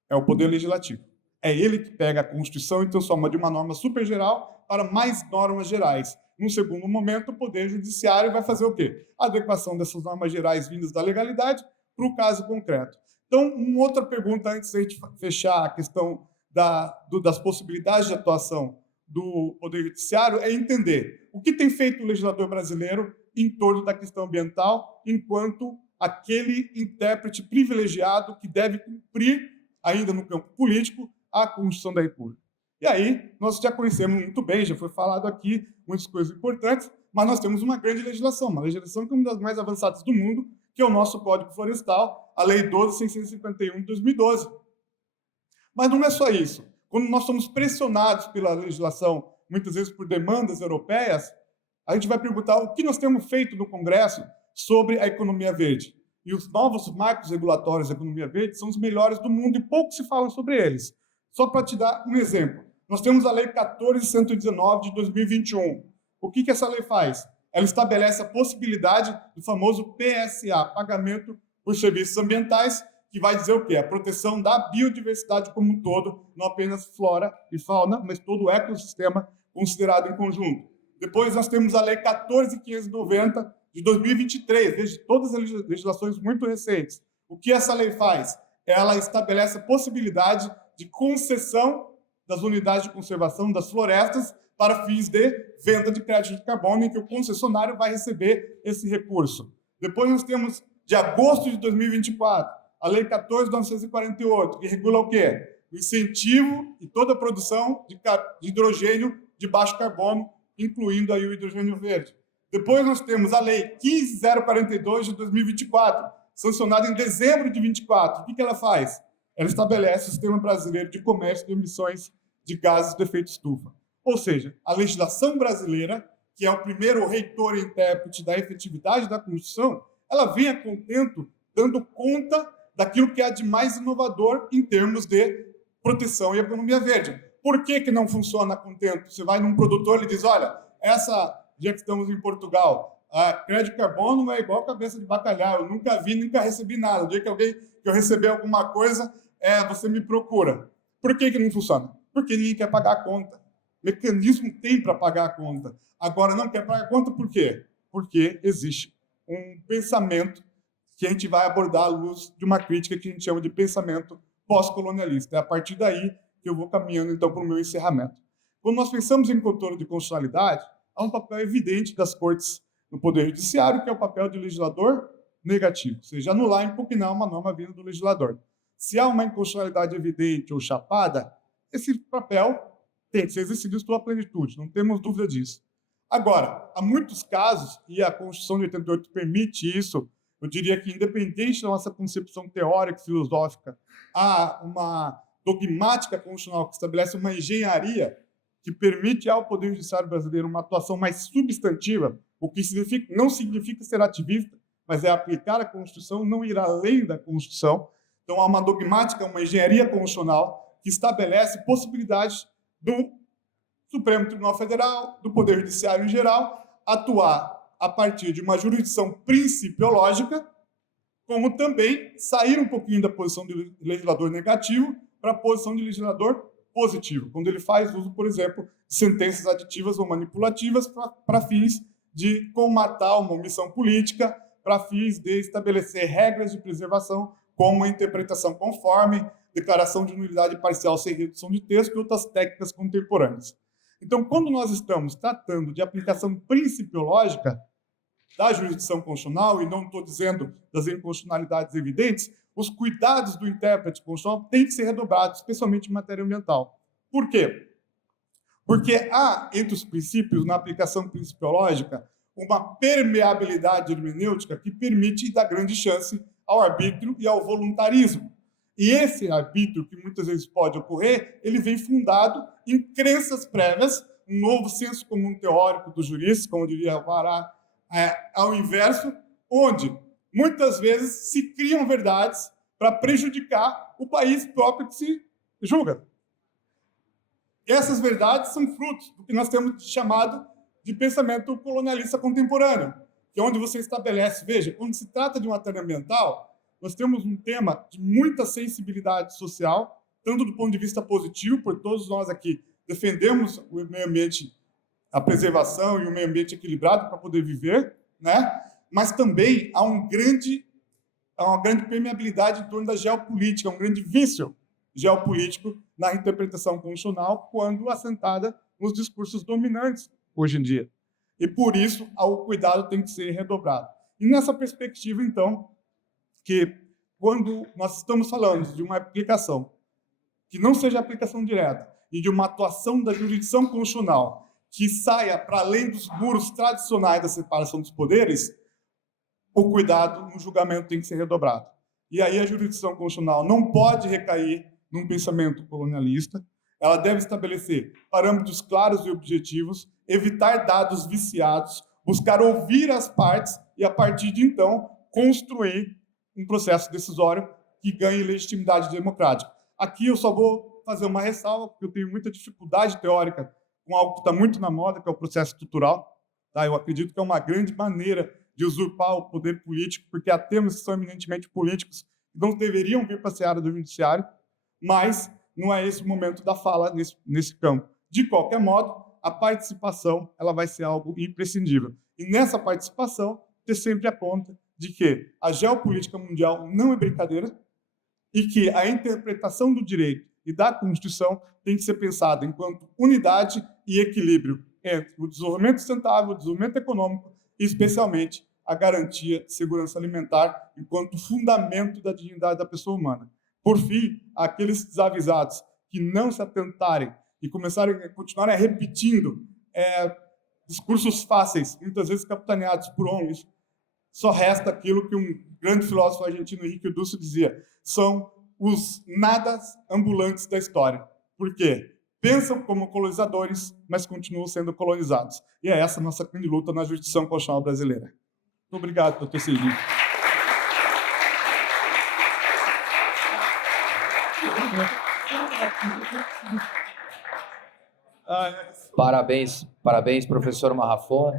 É o Poder Legislativo. É ele que pega a Constituição e transforma de uma norma supergeral para mais normas gerais. Num segundo momento, o Poder Judiciário vai fazer o quê? A adequação dessas normas gerais vindas da legalidade para o caso concreto. Então, uma outra pergunta, antes de a gente fechar a questão das possibilidades de atuação do Poder Judiciário, é entender o que tem feito o legislador brasileiro em torno da questão ambiental, enquanto aquele intérprete privilegiado que deve cumprir, ainda no campo político, a Constituição da República. E aí, nós já conhecemos muito bem, já foi falado aqui muitas coisas importantes, mas nós temos uma grande legislação, uma legislação que é uma das mais avançadas do mundo, que é o nosso Código Florestal, a Lei 12.651 de 2012. Mas não é só isso. Quando nós somos pressionados pela legislação, muitas vezes por demandas europeias, a gente vai perguntar o que nós temos feito no Congresso sobre a economia verde. E os novos marcos regulatórios da economia verde são os melhores do mundo e pouco se fala sobre eles. Só para te dar um exemplo, nós temos a Lei 14.119 de 2021. O que essa lei faz? Ela estabelece a possibilidade do famoso PSA, Pagamento por Serviços Ambientais, que vai dizer o quê? A proteção da biodiversidade como um todo, não apenas flora e fauna, mas todo o ecossistema considerado em conjunto. Depois nós temos a Lei 14.590 de 2023, veja, todas as legislações muito recentes. O que essa lei faz? Ela estabelece a possibilidade de concessão das unidades de conservação das florestas para fins de venda de crédito de carbono, em que o concessionário vai receber esse recurso. Depois nós temos, de agosto de 2024, a Lei 14.948, que regula o quê? O incentivo e toda a produção de hidrogênio de baixo carbono, incluindo aí o hidrogênio verde. Depois nós temos a Lei 15.042 de 2024, sancionada em dezembro de 2024. O que ela faz? Ela estabelece o Sistema Brasileiro de Comércio de Emissões de Gases de Efeito Estufa. Ou seja, a legislação brasileira, que é o primeiro reitor e intérprete da efetividade da Constituição, ela vem a contento dando conta daquilo que há de mais inovador em termos de proteção e economia verde. Por que não funciona a contento? Você vai num produtor e diz, olha, já que estamos em Portugal, a crédito de carbono é igual cabeça de bacalhau, eu nunca vi, nunca recebi nada. O dia que eu receber alguma coisa, você me procura. Por que não funciona? Porque ninguém quer pagar a conta. Mecanismo tem para pagar a conta. Agora, não quer pagar a conta por quê? Porque existe um pensamento que a gente vai abordar à luz de uma crítica que a gente chama de pensamento pós-colonialista. É a partir daí que eu vou caminhando, então, para o meu encerramento. Quando nós pensamos em controle de constitucionalidade, há um papel evidente das cortes no Poder Judiciário, que é o papel de legislador negativo, ou seja, anular e impugnar uma norma vinda do legislador. Se há uma inconstitucionalidade evidente ou chapada, esse papel tem que ser exercido em sua plenitude, não temos dúvida disso. Agora, há muitos casos, e a Constituição de 88 permite isso, eu diria que, independente da nossa concepção teórica e filosófica, há uma dogmática constitucional que estabelece uma engenharia que permite ao Poder Judiciário brasileiro uma atuação mais substantiva, o que não significa ser ativista, mas é aplicar a Constituição, não ir além da Constituição. Então, há uma dogmática, uma engenharia constitucional que estabelece possibilidades do Supremo Tribunal Federal, do Poder Judiciário em geral, atuar a partir de uma jurisdição principiológica, como também sair um pouquinho da posição de legislador negativo para a posição de legislador positivo, quando ele faz uso, por exemplo, de sentenças aditivas ou manipulativas para fins de comatar uma omissão política, para fins de estabelecer regras de preservação, como a interpretação conforme, declaração de nulidade parcial sem redução de texto e outras técnicas contemporâneas. Então, quando nós estamos tratando de aplicação principiológica da jurisdição constitucional, e não estou dizendo das inconstitucionalidades evidentes, os cuidados do intérprete constitucional têm que ser redobrados, especialmente em matéria ambiental. Por quê? Porque há, entre os princípios, na aplicação principiológica, uma permeabilidade hermenêutica que permite dar grande chance ao arbítrio e ao voluntarismo. E esse arbítrio, que muitas vezes pode ocorrer, ele vem fundado em crenças prévias, um novo senso comum teórico dos juristas, como diria o Vará, ao inverso, onde muitas vezes se criam verdades para prejudicar o país próprio que se julga. E essas verdades são frutos do que nós temos chamado de pensamento colonialista contemporâneo, que é onde você estabelece, veja, quando se trata de matéria ambiental, nós temos um tema de muita sensibilidade social, tanto do ponto de vista positivo, por todos nós aqui defendemos o meio ambiente, a preservação e o meio ambiente equilibrado para poder viver, né? Mas também há uma grande permeabilidade em torno da geopolítica, um grande vício geopolítico na interpretação constitucional, quando assentada nos discursos dominantes hoje em dia. E, por isso, o cuidado tem que ser redobrado. E, nessa perspectiva, então, que quando nós estamos falando de uma aplicação que não seja aplicação direta e de uma atuação da jurisdição constitucional que saia para além dos muros tradicionais da separação dos poderes, o cuidado no julgamento tem que ser redobrado. E aí a jurisdição constitucional não pode recair num pensamento colonialista, Ela deve estabelecer parâmetros claros e objetivos, evitar dados viciados, buscar ouvir as partes e, a partir de então, construir um processo decisório que ganhe legitimidade democrática. Aqui eu só vou fazer uma ressalva, porque eu tenho muita dificuldade teórica com algo que está muito na moda, que é o processo estrutural. Tá? Eu acredito que é uma grande maneira de usurpar o poder político, porque há temas que são eminentemente políticos que não deveriam vir para a seara do judiciário, mas não é esse o momento da fala nesse campo. De qualquer modo, a participação ela vai ser algo imprescindível. E nessa participação, ter sempre a conta de que a geopolítica mundial não é brincadeira e que a interpretação do direito e da Constituição tem que ser pensada enquanto unidade e equilíbrio entre o desenvolvimento sustentável, o desenvolvimento econômico e, especialmente, a garantia de segurança alimentar enquanto fundamento da dignidade da pessoa humana. Por fim, aqueles desavisados que não se atentarem e continuarem repetindo discursos fáceis, muitas vezes capitaneados por ONGs, só resta aquilo que um grande filósofo argentino, Henrique Dusso, dizia: são os nadas ambulantes da história. Por quê? Pensam como colonizadores, mas continuam sendo colonizados. E é essa a nossa grande luta na jurisdição constitucional brasileira. Muito obrigado por ter sido. Parabéns, professor Marrafon.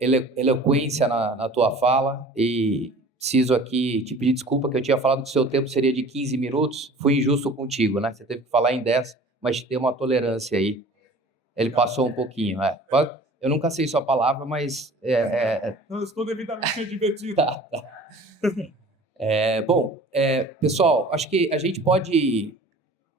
Eloquência na tua fala, e preciso aqui te pedir desculpa que eu tinha falado que o seu tempo seria de 15 minutos. Fui injusto contigo, né? Você teve que falar em 10, mas tem uma tolerância aí. Ele passou um pouquinho. Eu nunca sei sua palavra, mas... Eu estou devidamente divertido. Tá. Pessoal, acho que a gente pode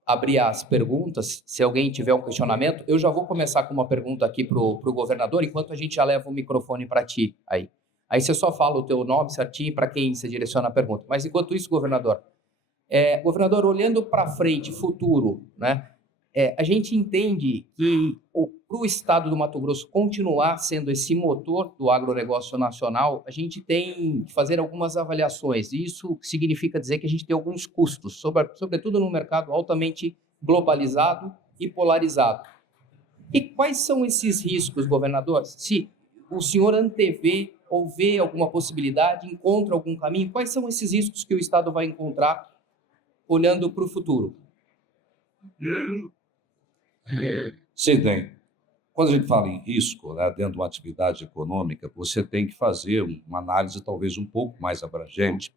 abrir as perguntas, se alguém tiver um questionamento. Eu já vou começar com uma pergunta aqui para o governador, enquanto a gente já leva o microfone para ti aí. Aí você só fala o teu nome certinho para quem você direciona a pergunta. Mas enquanto isso, governador, olhando para frente, futuro, né? A gente entende que para o estado do Mato Grosso continuar sendo esse motor do agronegócio nacional, a gente tem que fazer algumas avaliações. E isso significa dizer que a gente tem alguns custos, sobretudo no mercado altamente globalizado e polarizado. E quais são esses riscos, governador? Se o senhor antevê ou vê alguma possibilidade, encontra algum caminho, quais são esses riscos que o Estado vai encontrar olhando para o futuro? Sidney, quando a gente fala em risco, né, dentro de uma atividade econômica, você tem que fazer uma análise talvez um pouco mais abrangente,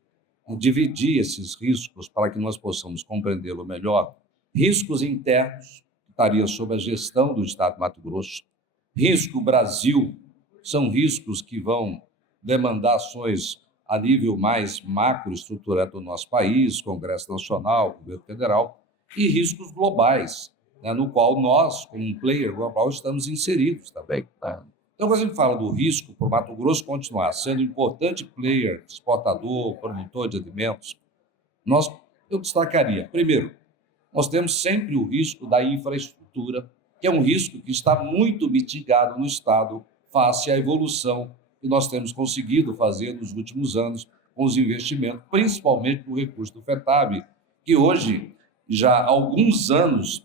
dividir esses riscos para que nós possamos compreendê-lo melhor. Riscos internos, que estariam sob a gestão do Estado de Mato Grosso. Risco Brasil, são riscos que vão demandar ações a nível mais macroestruturante do nosso país, Congresso Nacional, Governo Federal, e riscos globais, né, no qual nós, como um player global, estamos inseridos também. Tá? Então, quando a gente fala do risco para o Mato Grosso continuar sendo um importante player, exportador, produtor de alimentos, eu destacaria, primeiro, nós temos sempre o risco da infraestrutura, que é um risco que está muito mitigado no Estado face à evolução que nós temos conseguido fazer nos últimos anos com os investimentos, principalmente no recurso do FETAB, que hoje, já há alguns anos,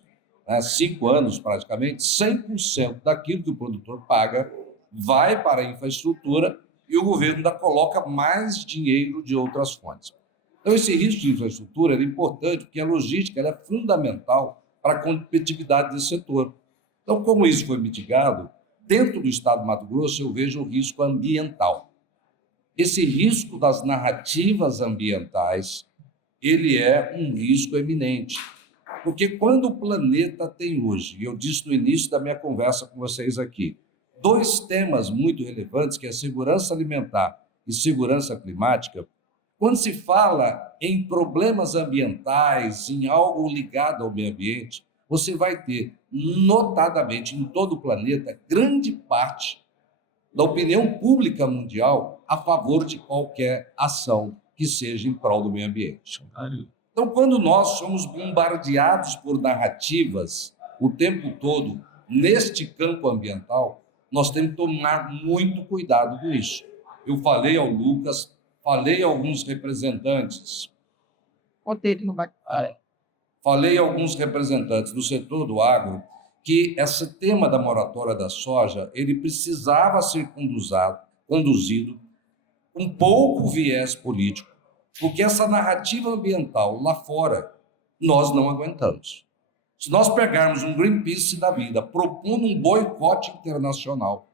5 anos praticamente, 100% daquilo que o produtor paga vai para a infraestrutura e o governo ainda coloca mais dinheiro de outras fontes. Então, esse risco de infraestrutura é importante porque a logística é fundamental para a competitividade desse setor. Então, como isso foi mitigado, dentro do Estado do Mato Grosso eu vejo o risco ambiental. Esse risco das narrativas ambientais, ele é um risco eminente. Porque quando o planeta tem hoje, e eu disse no início da minha conversa com vocês aqui, 2 temas muito relevantes, que é segurança alimentar e segurança climática, quando se fala em problemas ambientais, em algo ligado ao meio ambiente, você vai ter, notadamente em todo o planeta, grande parte da opinião pública mundial a favor de qualquer ação que seja em prol do meio ambiente. Então, quando nós somos bombardeados por narrativas o tempo todo neste campo ambiental, nós temos que tomar muito cuidado com isso. Eu falei ao Lucas, falei a alguns representantes Falei a alguns representantes do setor do agro que esse tema da moratória da soja, ele precisava ser conduzido com pouco viés político, porque essa narrativa ambiental lá fora, nós não aguentamos. Se nós pegarmos um Greenpeace da vida propondo um boicote internacional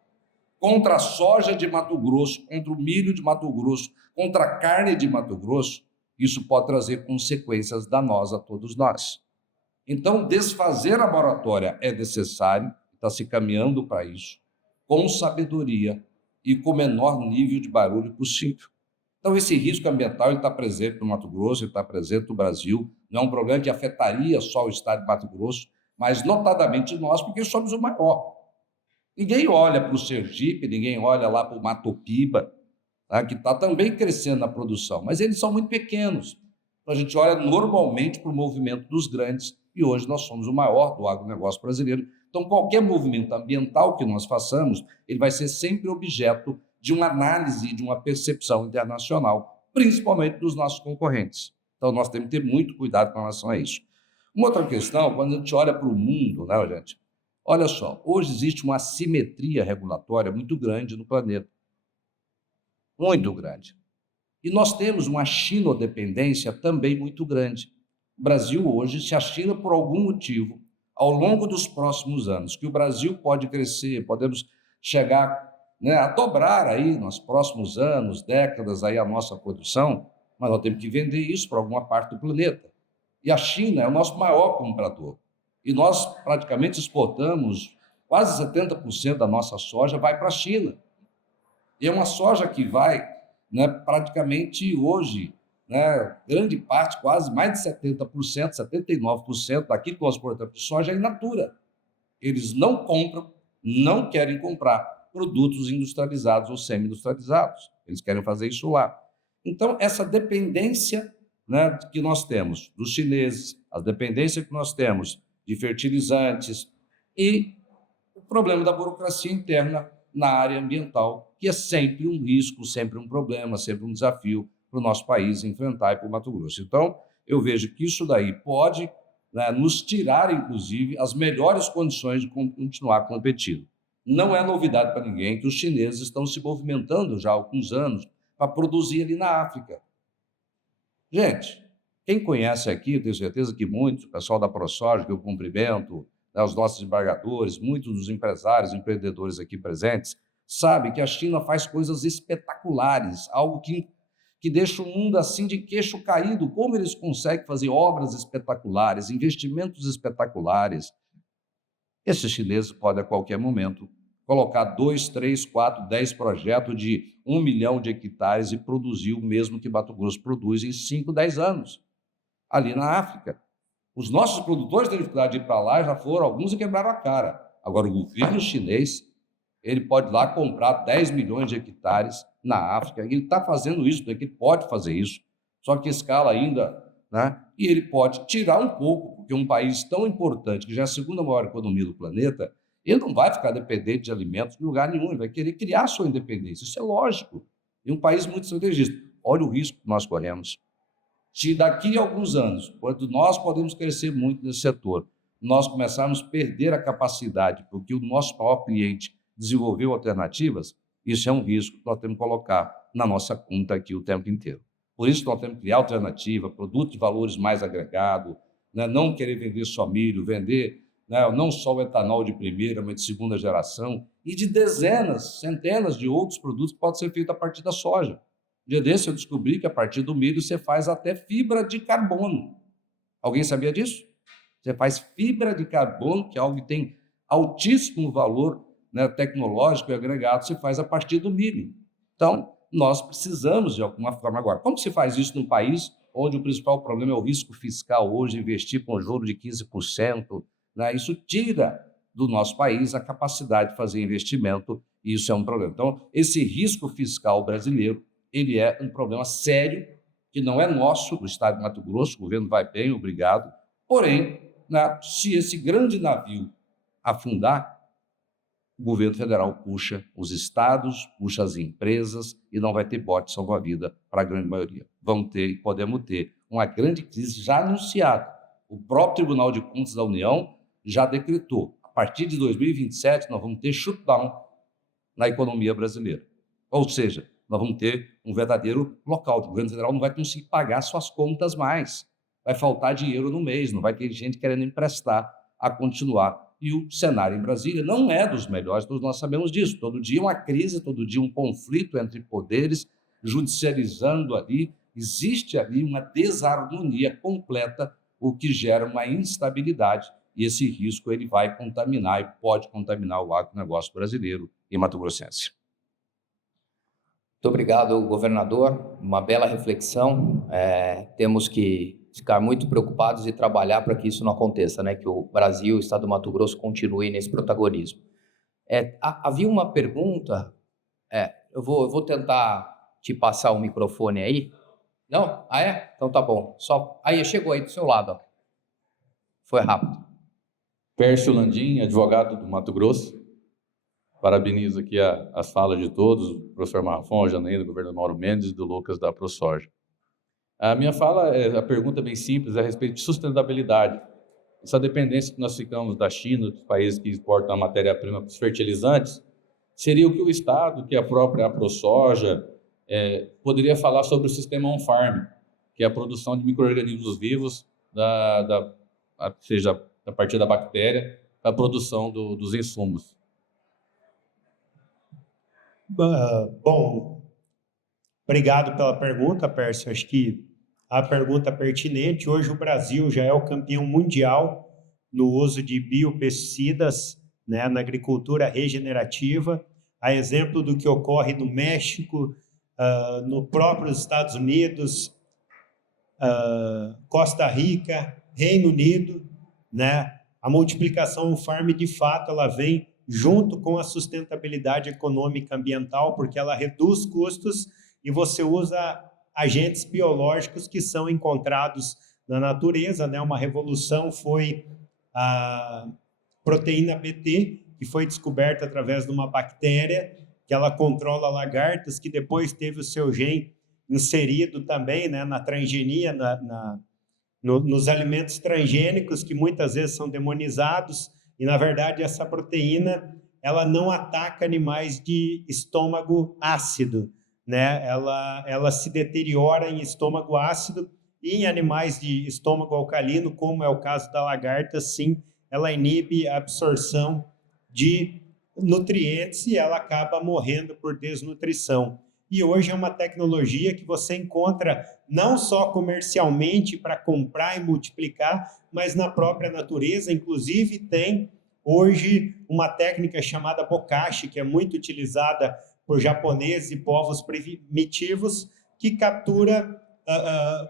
contra a soja de Mato Grosso, contra o milho de Mato Grosso, contra a carne de Mato Grosso, isso pode trazer consequências danosas a todos nós. Então, desfazer a moratória é necessário, está se caminhando para isso, com sabedoria e com o menor nível de barulho possível. Então, esse risco ambiental está presente no Mato Grosso, ele está presente no Brasil, não é um problema que afetaria só o estado de Mato Grosso, mas notadamente nós, porque somos o maior. Ninguém olha para o Sergipe, ninguém olha lá para o Mato Piba, tá, que está também crescendo na produção, mas eles são muito pequenos. Então, a gente olha normalmente para o movimento dos grandes, e hoje nós somos o maior do agronegócio brasileiro. Então, qualquer movimento ambiental que nós façamos, ele vai ser sempre objeto de uma análise, de uma percepção internacional, principalmente dos nossos concorrentes. Então, nós temos que ter muito cuidado com relação a isso. Uma outra questão, quando a gente olha para o mundo, né, gente? Olha só, hoje existe uma assimetria regulatória muito grande no planeta. Muito grande. E nós temos uma chinodependência também muito grande. O Brasil hoje, se a China, por algum motivo, ao longo dos próximos anos, que o Brasil pode crescer, podemos chegar, né, a dobrar aí nos próximos anos, décadas, aí a nossa produção, mas nós temos que vender isso para alguma parte do planeta. E a China é o nosso maior comprador. E nós praticamente exportamos quase 70% da nossa soja vai para a China. E é uma soja que vai, né, praticamente hoje, né, grande parte, quase mais de 70%, 79% daquilo que nós exportamos de soja é in natura. Eles não compram, não querem comprar produtos industrializados ou semi-industrializados. Eles querem fazer isso lá. Então, essa dependência, né, que nós temos dos chineses, a dependência que nós temos de fertilizantes e o problema da burocracia interna na área ambiental, que é sempre um risco, sempre um problema, sempre um desafio para o nosso país enfrentar e para o Mato Grosso. Então, eu vejo que isso daí pode, né, nos tirar, inclusive, as melhores condições de continuar competindo. Não é novidade para ninguém que os chineses estão se movimentando já há alguns anos para produzir ali na África. Gente, quem conhece aqui, eu tenho certeza que muitos, o pessoal da ProSoja, que eu cumprimento, né, os nossos embargadores, muitos dos empresários, empreendedores aqui presentes, sabem que a China faz coisas espetaculares, algo que deixa o mundo assim de queixo caído. Como eles conseguem fazer obras espetaculares, investimentos espetaculares? Esses chineses podem, a qualquer momento, colocar 2, 3, 4, 10 projetos de 1 milhão de hectares e produzir o mesmo que Mato Grosso produz em 5, 10 anos, ali na África. Os nossos produtores têm dificuldade de ir para lá, já foram alguns e quebraram a cara. Agora, o governo chinês, ele pode ir lá comprar 10 milhões de hectares na África, e ele está fazendo isso, porque ele pode fazer isso, só que escala ainda, né? E ele pode tirar um pouco, porque um país tão importante, que já é a segunda maior economia do planeta, ele não vai ficar dependente de alimentos de lugar nenhum, ele vai querer criar sua independência, isso é lógico. E um país muito estrategista. Olha o risco que nós corremos. Se daqui a alguns anos, quando nós podemos crescer muito nesse setor, nós começarmos a perder a capacidade, porque o nosso maior cliente desenvolveu alternativas, isso é um risco que nós temos que colocar na nossa conta aqui o tempo inteiro. Por isso, nós temos que criar alternativa, produto de valores mais agregados, né? Não querer vender só milho, vender, né, não só o etanol de primeira, mas de segunda geração, e de dezenas, centenas de outros produtos que podem ser feitos a partir da soja. Um dia desse eu descobri que a partir do milho você faz até fibra de carbono. Alguém sabia disso? Você faz fibra de carbono, que é algo que tem altíssimo valor, né, tecnológico e agregado, se faz a partir do milho. Então, nós precisamos de alguma forma agora. Como se faz isso num país onde o principal problema é o risco fiscal hoje, investir com juro de 15%, né? Isso tira do nosso país a capacidade de fazer investimento, e isso é um problema. Então, esse risco fiscal brasileiro, ele é um problema sério, que não é nosso, do estado de Mato Grosso, o governo vai bem, obrigado. Porém, né, se esse grande navio afundar, o governo federal puxa os estados, puxa as empresas e não vai ter bote salva-vida para a grande maioria. Vamos ter e podemos ter uma grande crise já anunciada. O próprio Tribunal de Contas da União já decretou. A partir de 2027, nós vamos ter shutdown na economia brasileira. Ou seja, nós vamos ter um verdadeiro lockout. O governo federal não vai conseguir pagar suas contas mais. Vai faltar dinheiro no mês, não vai ter gente querendo emprestar a continuar. E o cenário em Brasília não é dos melhores, todos nós sabemos disso. Todo dia uma crise, todo dia um conflito entre poderes, judicializando ali. Existe ali uma desarmonia completa, o que gera uma instabilidade. E esse risco ele vai contaminar e pode contaminar o agronegócio brasileiro e mato-grossense. Muito obrigado, governador. Uma bela reflexão. Temos que ficar muito preocupados e trabalhar para que isso não aconteça, né? Que o Brasil, o estado do Mato Grosso, continue nesse protagonismo. Havia uma pergunta. Eu vou tentar te passar o microfone aí. Não? Ah, é? Então tá bom. Aí, chegou aí do seu lado. Ó. Foi rápido. Pércio Landim, advogado do Mato Grosso. Parabenizo aqui as falas de todos, do professor Marrafon, Janaína, do governador Mauro Mendes e do Lucas da ProSoja. A minha a pergunta é bem simples, é a respeito de sustentabilidade. Essa dependência que nós ficamos da China, dos países que exportam a matéria-prima para os fertilizantes, seria o que o Estado, que a própria ProSoja, poderia falar sobre o sistema on-farm, que é a produção de micro-organismos vivos, seja a partir da bactéria, para a produção dos insumos. Bom, obrigado pela pergunta, Pércio. Acho que a pergunta é pertinente. Hoje o Brasil já é o campeão mundial no uso de biopesticidas, né, na agricultura regenerativa. A exemplo do que ocorre no México, no próprio Estados Unidos, Costa Rica, Reino Unido, né? A multiplicação on-farm, de fato, ela vem junto com a sustentabilidade econômica ambiental, porque ela reduz custos e você usa agentes biológicos que são encontrados na natureza, né? Uma revolução foi a proteína BT, que foi descoberta através de uma bactéria, que ela controla lagartas, que depois teve o seu gene inserido também, né, na transgenia, nos alimentos transgênicos, que muitas vezes são demonizados, e, na verdade, essa proteína ela não ataca animais de estômago ácido, né? Ela se deteriora em estômago ácido, e em animais de estômago alcalino, como é o caso da lagarta, sim, ela inibe a absorção de nutrientes e ela acaba morrendo por desnutrição. E hoje é uma tecnologia que você encontra não só comercialmente para comprar e multiplicar, mas na própria natureza. Inclusive tem hoje uma técnica chamada bokashi, que é muito utilizada por japoneses e povos primitivos, que captura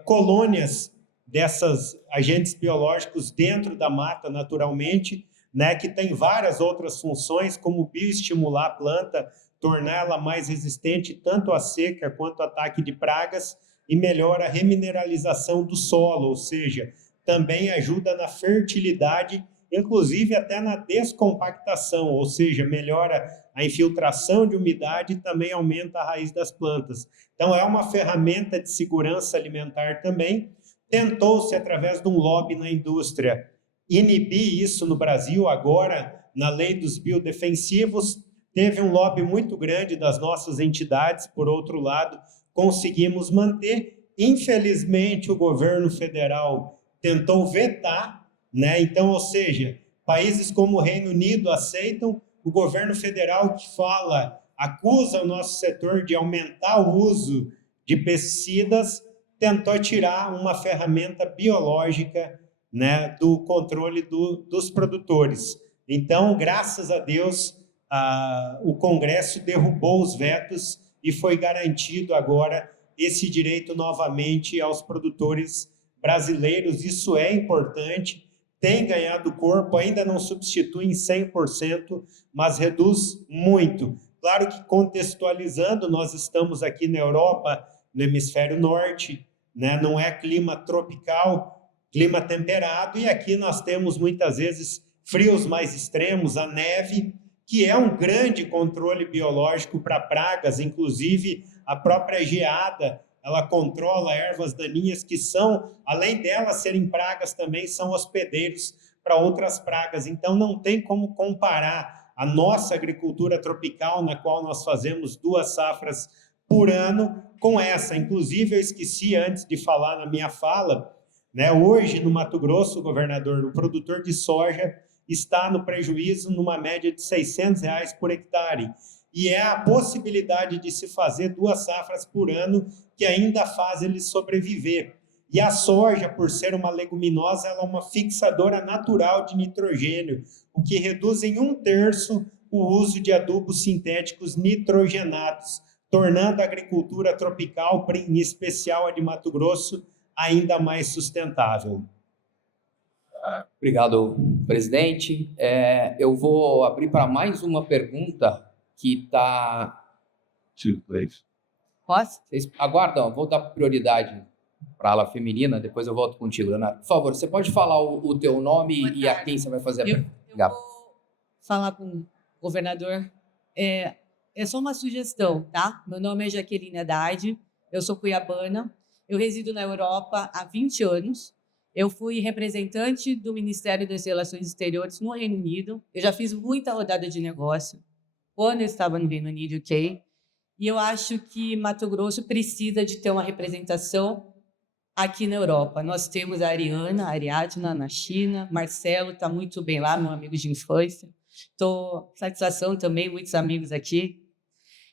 colônias dessas agentes biológicos dentro da mata naturalmente, né, que tem várias outras funções, como bioestimular a planta, torná-la mais resistente tanto à seca quanto ao ataque de pragas, e melhora a remineralização do solo, ou seja, também ajuda na fertilidade, inclusive até na descompactação, ou seja, melhora a infiltração de umidade e também aumenta a raiz das plantas. Então, é uma ferramenta de segurança alimentar também. Tentou-se, através de um lobby na indústria, inibir isso no Brasil, agora, na lei dos biodefensivos. Teve um lobby muito grande das nossas entidades, por outro lado, conseguimos manter. Infelizmente, o governo federal tentou vetar, né? Então, ou seja, países como o Reino Unido aceitam, o governo federal que acusa o nosso setor de aumentar o uso de pesticidas, tentou tirar uma ferramenta biológica, né, do controle dos produtores. Então, graças a Deus, o Congresso derrubou os vetos e foi garantido agora esse direito novamente aos produtores brasileiros. Isso é importante, tem ganhado corpo, ainda não substitui em 100%, mas reduz muito. Claro que, contextualizando, nós estamos aqui na Europa, no hemisfério norte, né? Não é clima tropical, clima temperado, e aqui nós temos muitas vezes frios mais extremos, a neve, que é um grande controle biológico para pragas, inclusive a própria geada ela controla ervas daninhas que são, além delas serem pragas também, são hospedeiros para outras pragas. Então, não tem como comparar a nossa agricultura tropical, na qual nós fazemos 2 safras por ano, com essa. Inclusive, eu esqueci antes de falar na minha fala, né? Hoje, no Mato Grosso, governador, o produtor de soja está no prejuízo numa média de R$ 600 por hectare. E é a possibilidade de se fazer 2 safras por ano que ainda faz ele sobreviver. E a soja, por ser uma leguminosa, ela é uma fixadora natural de nitrogênio, o que reduz em 1/3 o uso de adubos sintéticos nitrogenados, tornando a agricultura tropical, em especial a de Mato Grosso, ainda mais sustentável. Obrigado, presidente. Eu vou abrir para mais uma pergunta que está... Posso? Vocês aguardam, vou dar prioridade para a ala feminina, depois eu volto contigo, Leonardo. Por favor, você pode falar o teu nome e a quem você vai fazer a pergunta? Eu vou falar com o governador. É só uma sugestão, tá? Meu nome é Jaqueline Haddad, eu sou cuiabana, eu resido na Europa há 20 anos. Eu fui representante do Ministério das Relações Exteriores no Reino Unido. Eu já fiz muita rodada de negócio quando eu estava no Reino Unido, UK. E eu acho que Mato Grosso precisa de ter uma representação aqui na Europa. Nós temos a Ariana, a Ariadna na China, Marcelo está muito bem lá, meu amigo de infância. Satisfação também, muitos amigos aqui.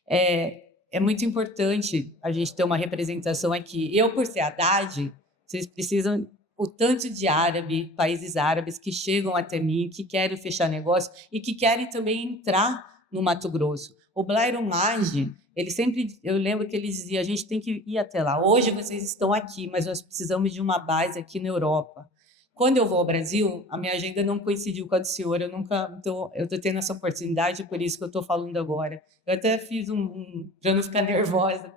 É muito importante a gente ter uma representação aqui. Eu, por ser Haddad, vocês precisam... O tanto de países árabes que chegam até mim, que querem fechar negócio e que querem também entrar no Mato Grosso. O Blairo Maggi, eu lembro que ele dizia, a gente tem que ir até lá. Hoje vocês estão aqui, mas nós precisamos de uma base aqui na Europa. Quando eu vou ao Brasil, a minha agenda não coincidiu com a do senhor, eu estou tendo essa oportunidade, por isso que eu estou falando agora. Eu até fiz para não ficar nervosa.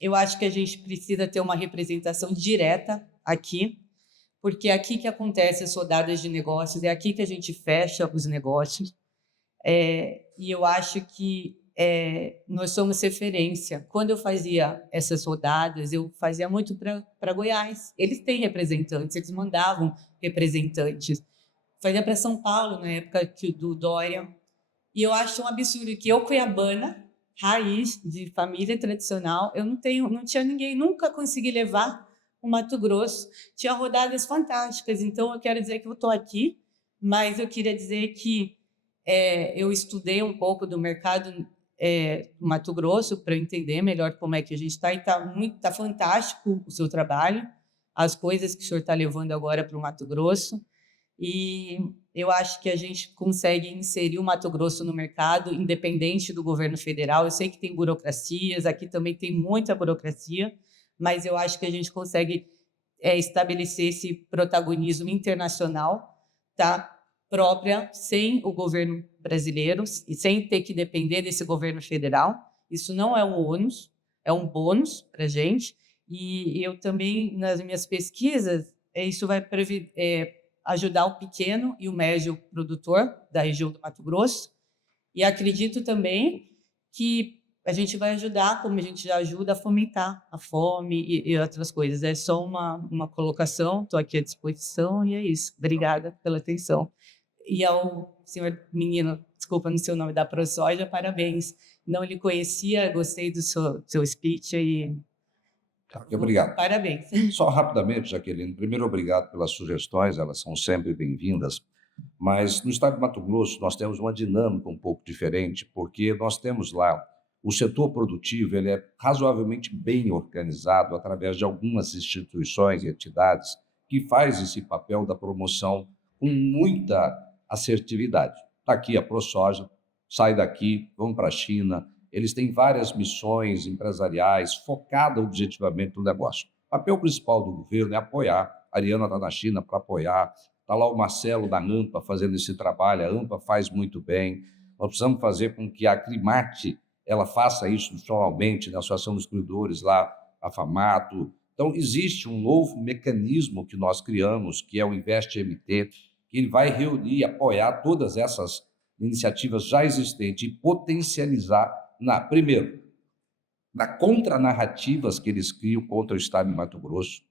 Eu acho que a gente precisa ter uma representação direta aqui, porque é aqui que acontecem as rodadas de negócios, é aqui que a gente fecha os negócios. E eu acho que nós somos referência. Quando eu fazia essas rodadas, eu fazia muito para Goiás. Eles têm representantes, eles mandavam representantes. Fazia para São Paulo, na época do Dória. E eu acho um absurdo que eu, cuiabana, raiz de família tradicional, eu não tinha ninguém, nunca consegui levar o Mato Grosso. Tinha rodadas fantásticas, então eu quero dizer que eu estou aqui, mas eu queria dizer que eu estudei um pouco do mercado do Mato Grosso para entender melhor como é que a gente está, e tá fantástico o seu trabalho, as coisas que o senhor está levando agora para o Mato Grosso, e eu acho que a gente consegue inserir o Mato Grosso no mercado, independente do governo federal. Eu sei que tem burocracias, aqui também tem muita burocracia, mas eu acho que a gente consegue estabelecer esse protagonismo internacional, tá? Própria, sem o governo brasileiro e sem ter que depender desse governo federal. Isso não é um ônus, é um bônus para a gente. E eu também, nas minhas pesquisas, isso vai ajudar o pequeno e o médio produtor da região do Mato Grosso. E acredito também que a gente vai ajudar, como a gente já ajuda, a fomentar a fome e outras coisas. É só uma colocação, estou aqui à disposição e é isso. Obrigada pela atenção. E ao senhor menino, desculpa, no seu nome da ProSoja, parabéns. Não lhe conhecia, gostei do seu speech e... Obrigado. Parabéns. Só rapidamente, Jaqueline, primeiro, obrigado pelas sugestões, elas são sempre bem-vindas, mas no estado de Mato Grosso nós temos uma dinâmica um pouco diferente, porque nós temos lá o setor produtivo, ele é razoavelmente bem organizado através de algumas instituições e entidades que faz esse papel da promoção com muita assertividade. Está aqui a ProSoja, sai daqui, vamos para a China. Eles têm várias missões empresariais focadas objetivamente no negócio. O papel principal do governo é apoiar. A Ariana está na China para apoiar. Está lá o Marcelo da AMPA fazendo esse trabalho. A AMPA faz muito bem. Nós precisamos fazer com que a Aclimate ela faça isso institucionalmente, na Associação dos Produtores, lá, a FAMATO. Então, existe um novo mecanismo que nós criamos, que é o InvestMT, que ele vai reunir e apoiar todas essas iniciativas já existentes e potencializar, primeiro, na contranarrativas que eles criam contra o Estado de Mato Grosso,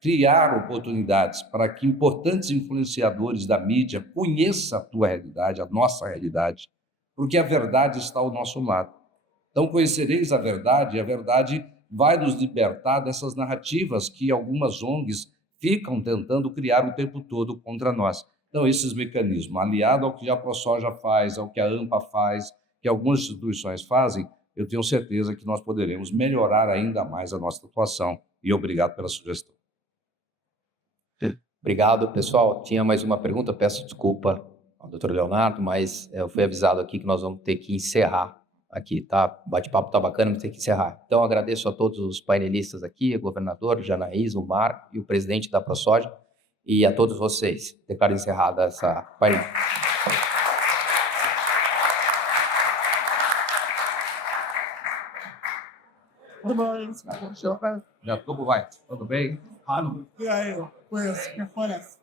criar oportunidades para que importantes influenciadores da mídia conheçam a tua realidade, a nossa realidade, porque a verdade está ao nosso lado. Então, conhecereis a verdade, e a verdade vai nos libertar dessas narrativas que algumas ONGs ficam tentando criar o tempo todo contra nós. Então, esses mecanismos, aliado ao que a ProSoja faz, ao que a AMPA faz, que algumas instituições fazem, eu tenho certeza que nós poderemos melhorar ainda mais a nossa atuação. E obrigado pela sugestão. Obrigado, pessoal. Tinha mais uma pergunta, peço desculpa ao doutor Leonardo, mas eu fui avisado aqui que nós vamos ter que encerrar aqui, tá? O bate-papo tá bacana, mas tem que encerrar. Então, agradeço a todos os painelistas aqui, o governador, Janaísa, o Marco e o presidente da ProSoja, e a todos vocês. Declaro encerrada essa painel. Já, como vai? Tudo bem? E aí, conheço, que conhece.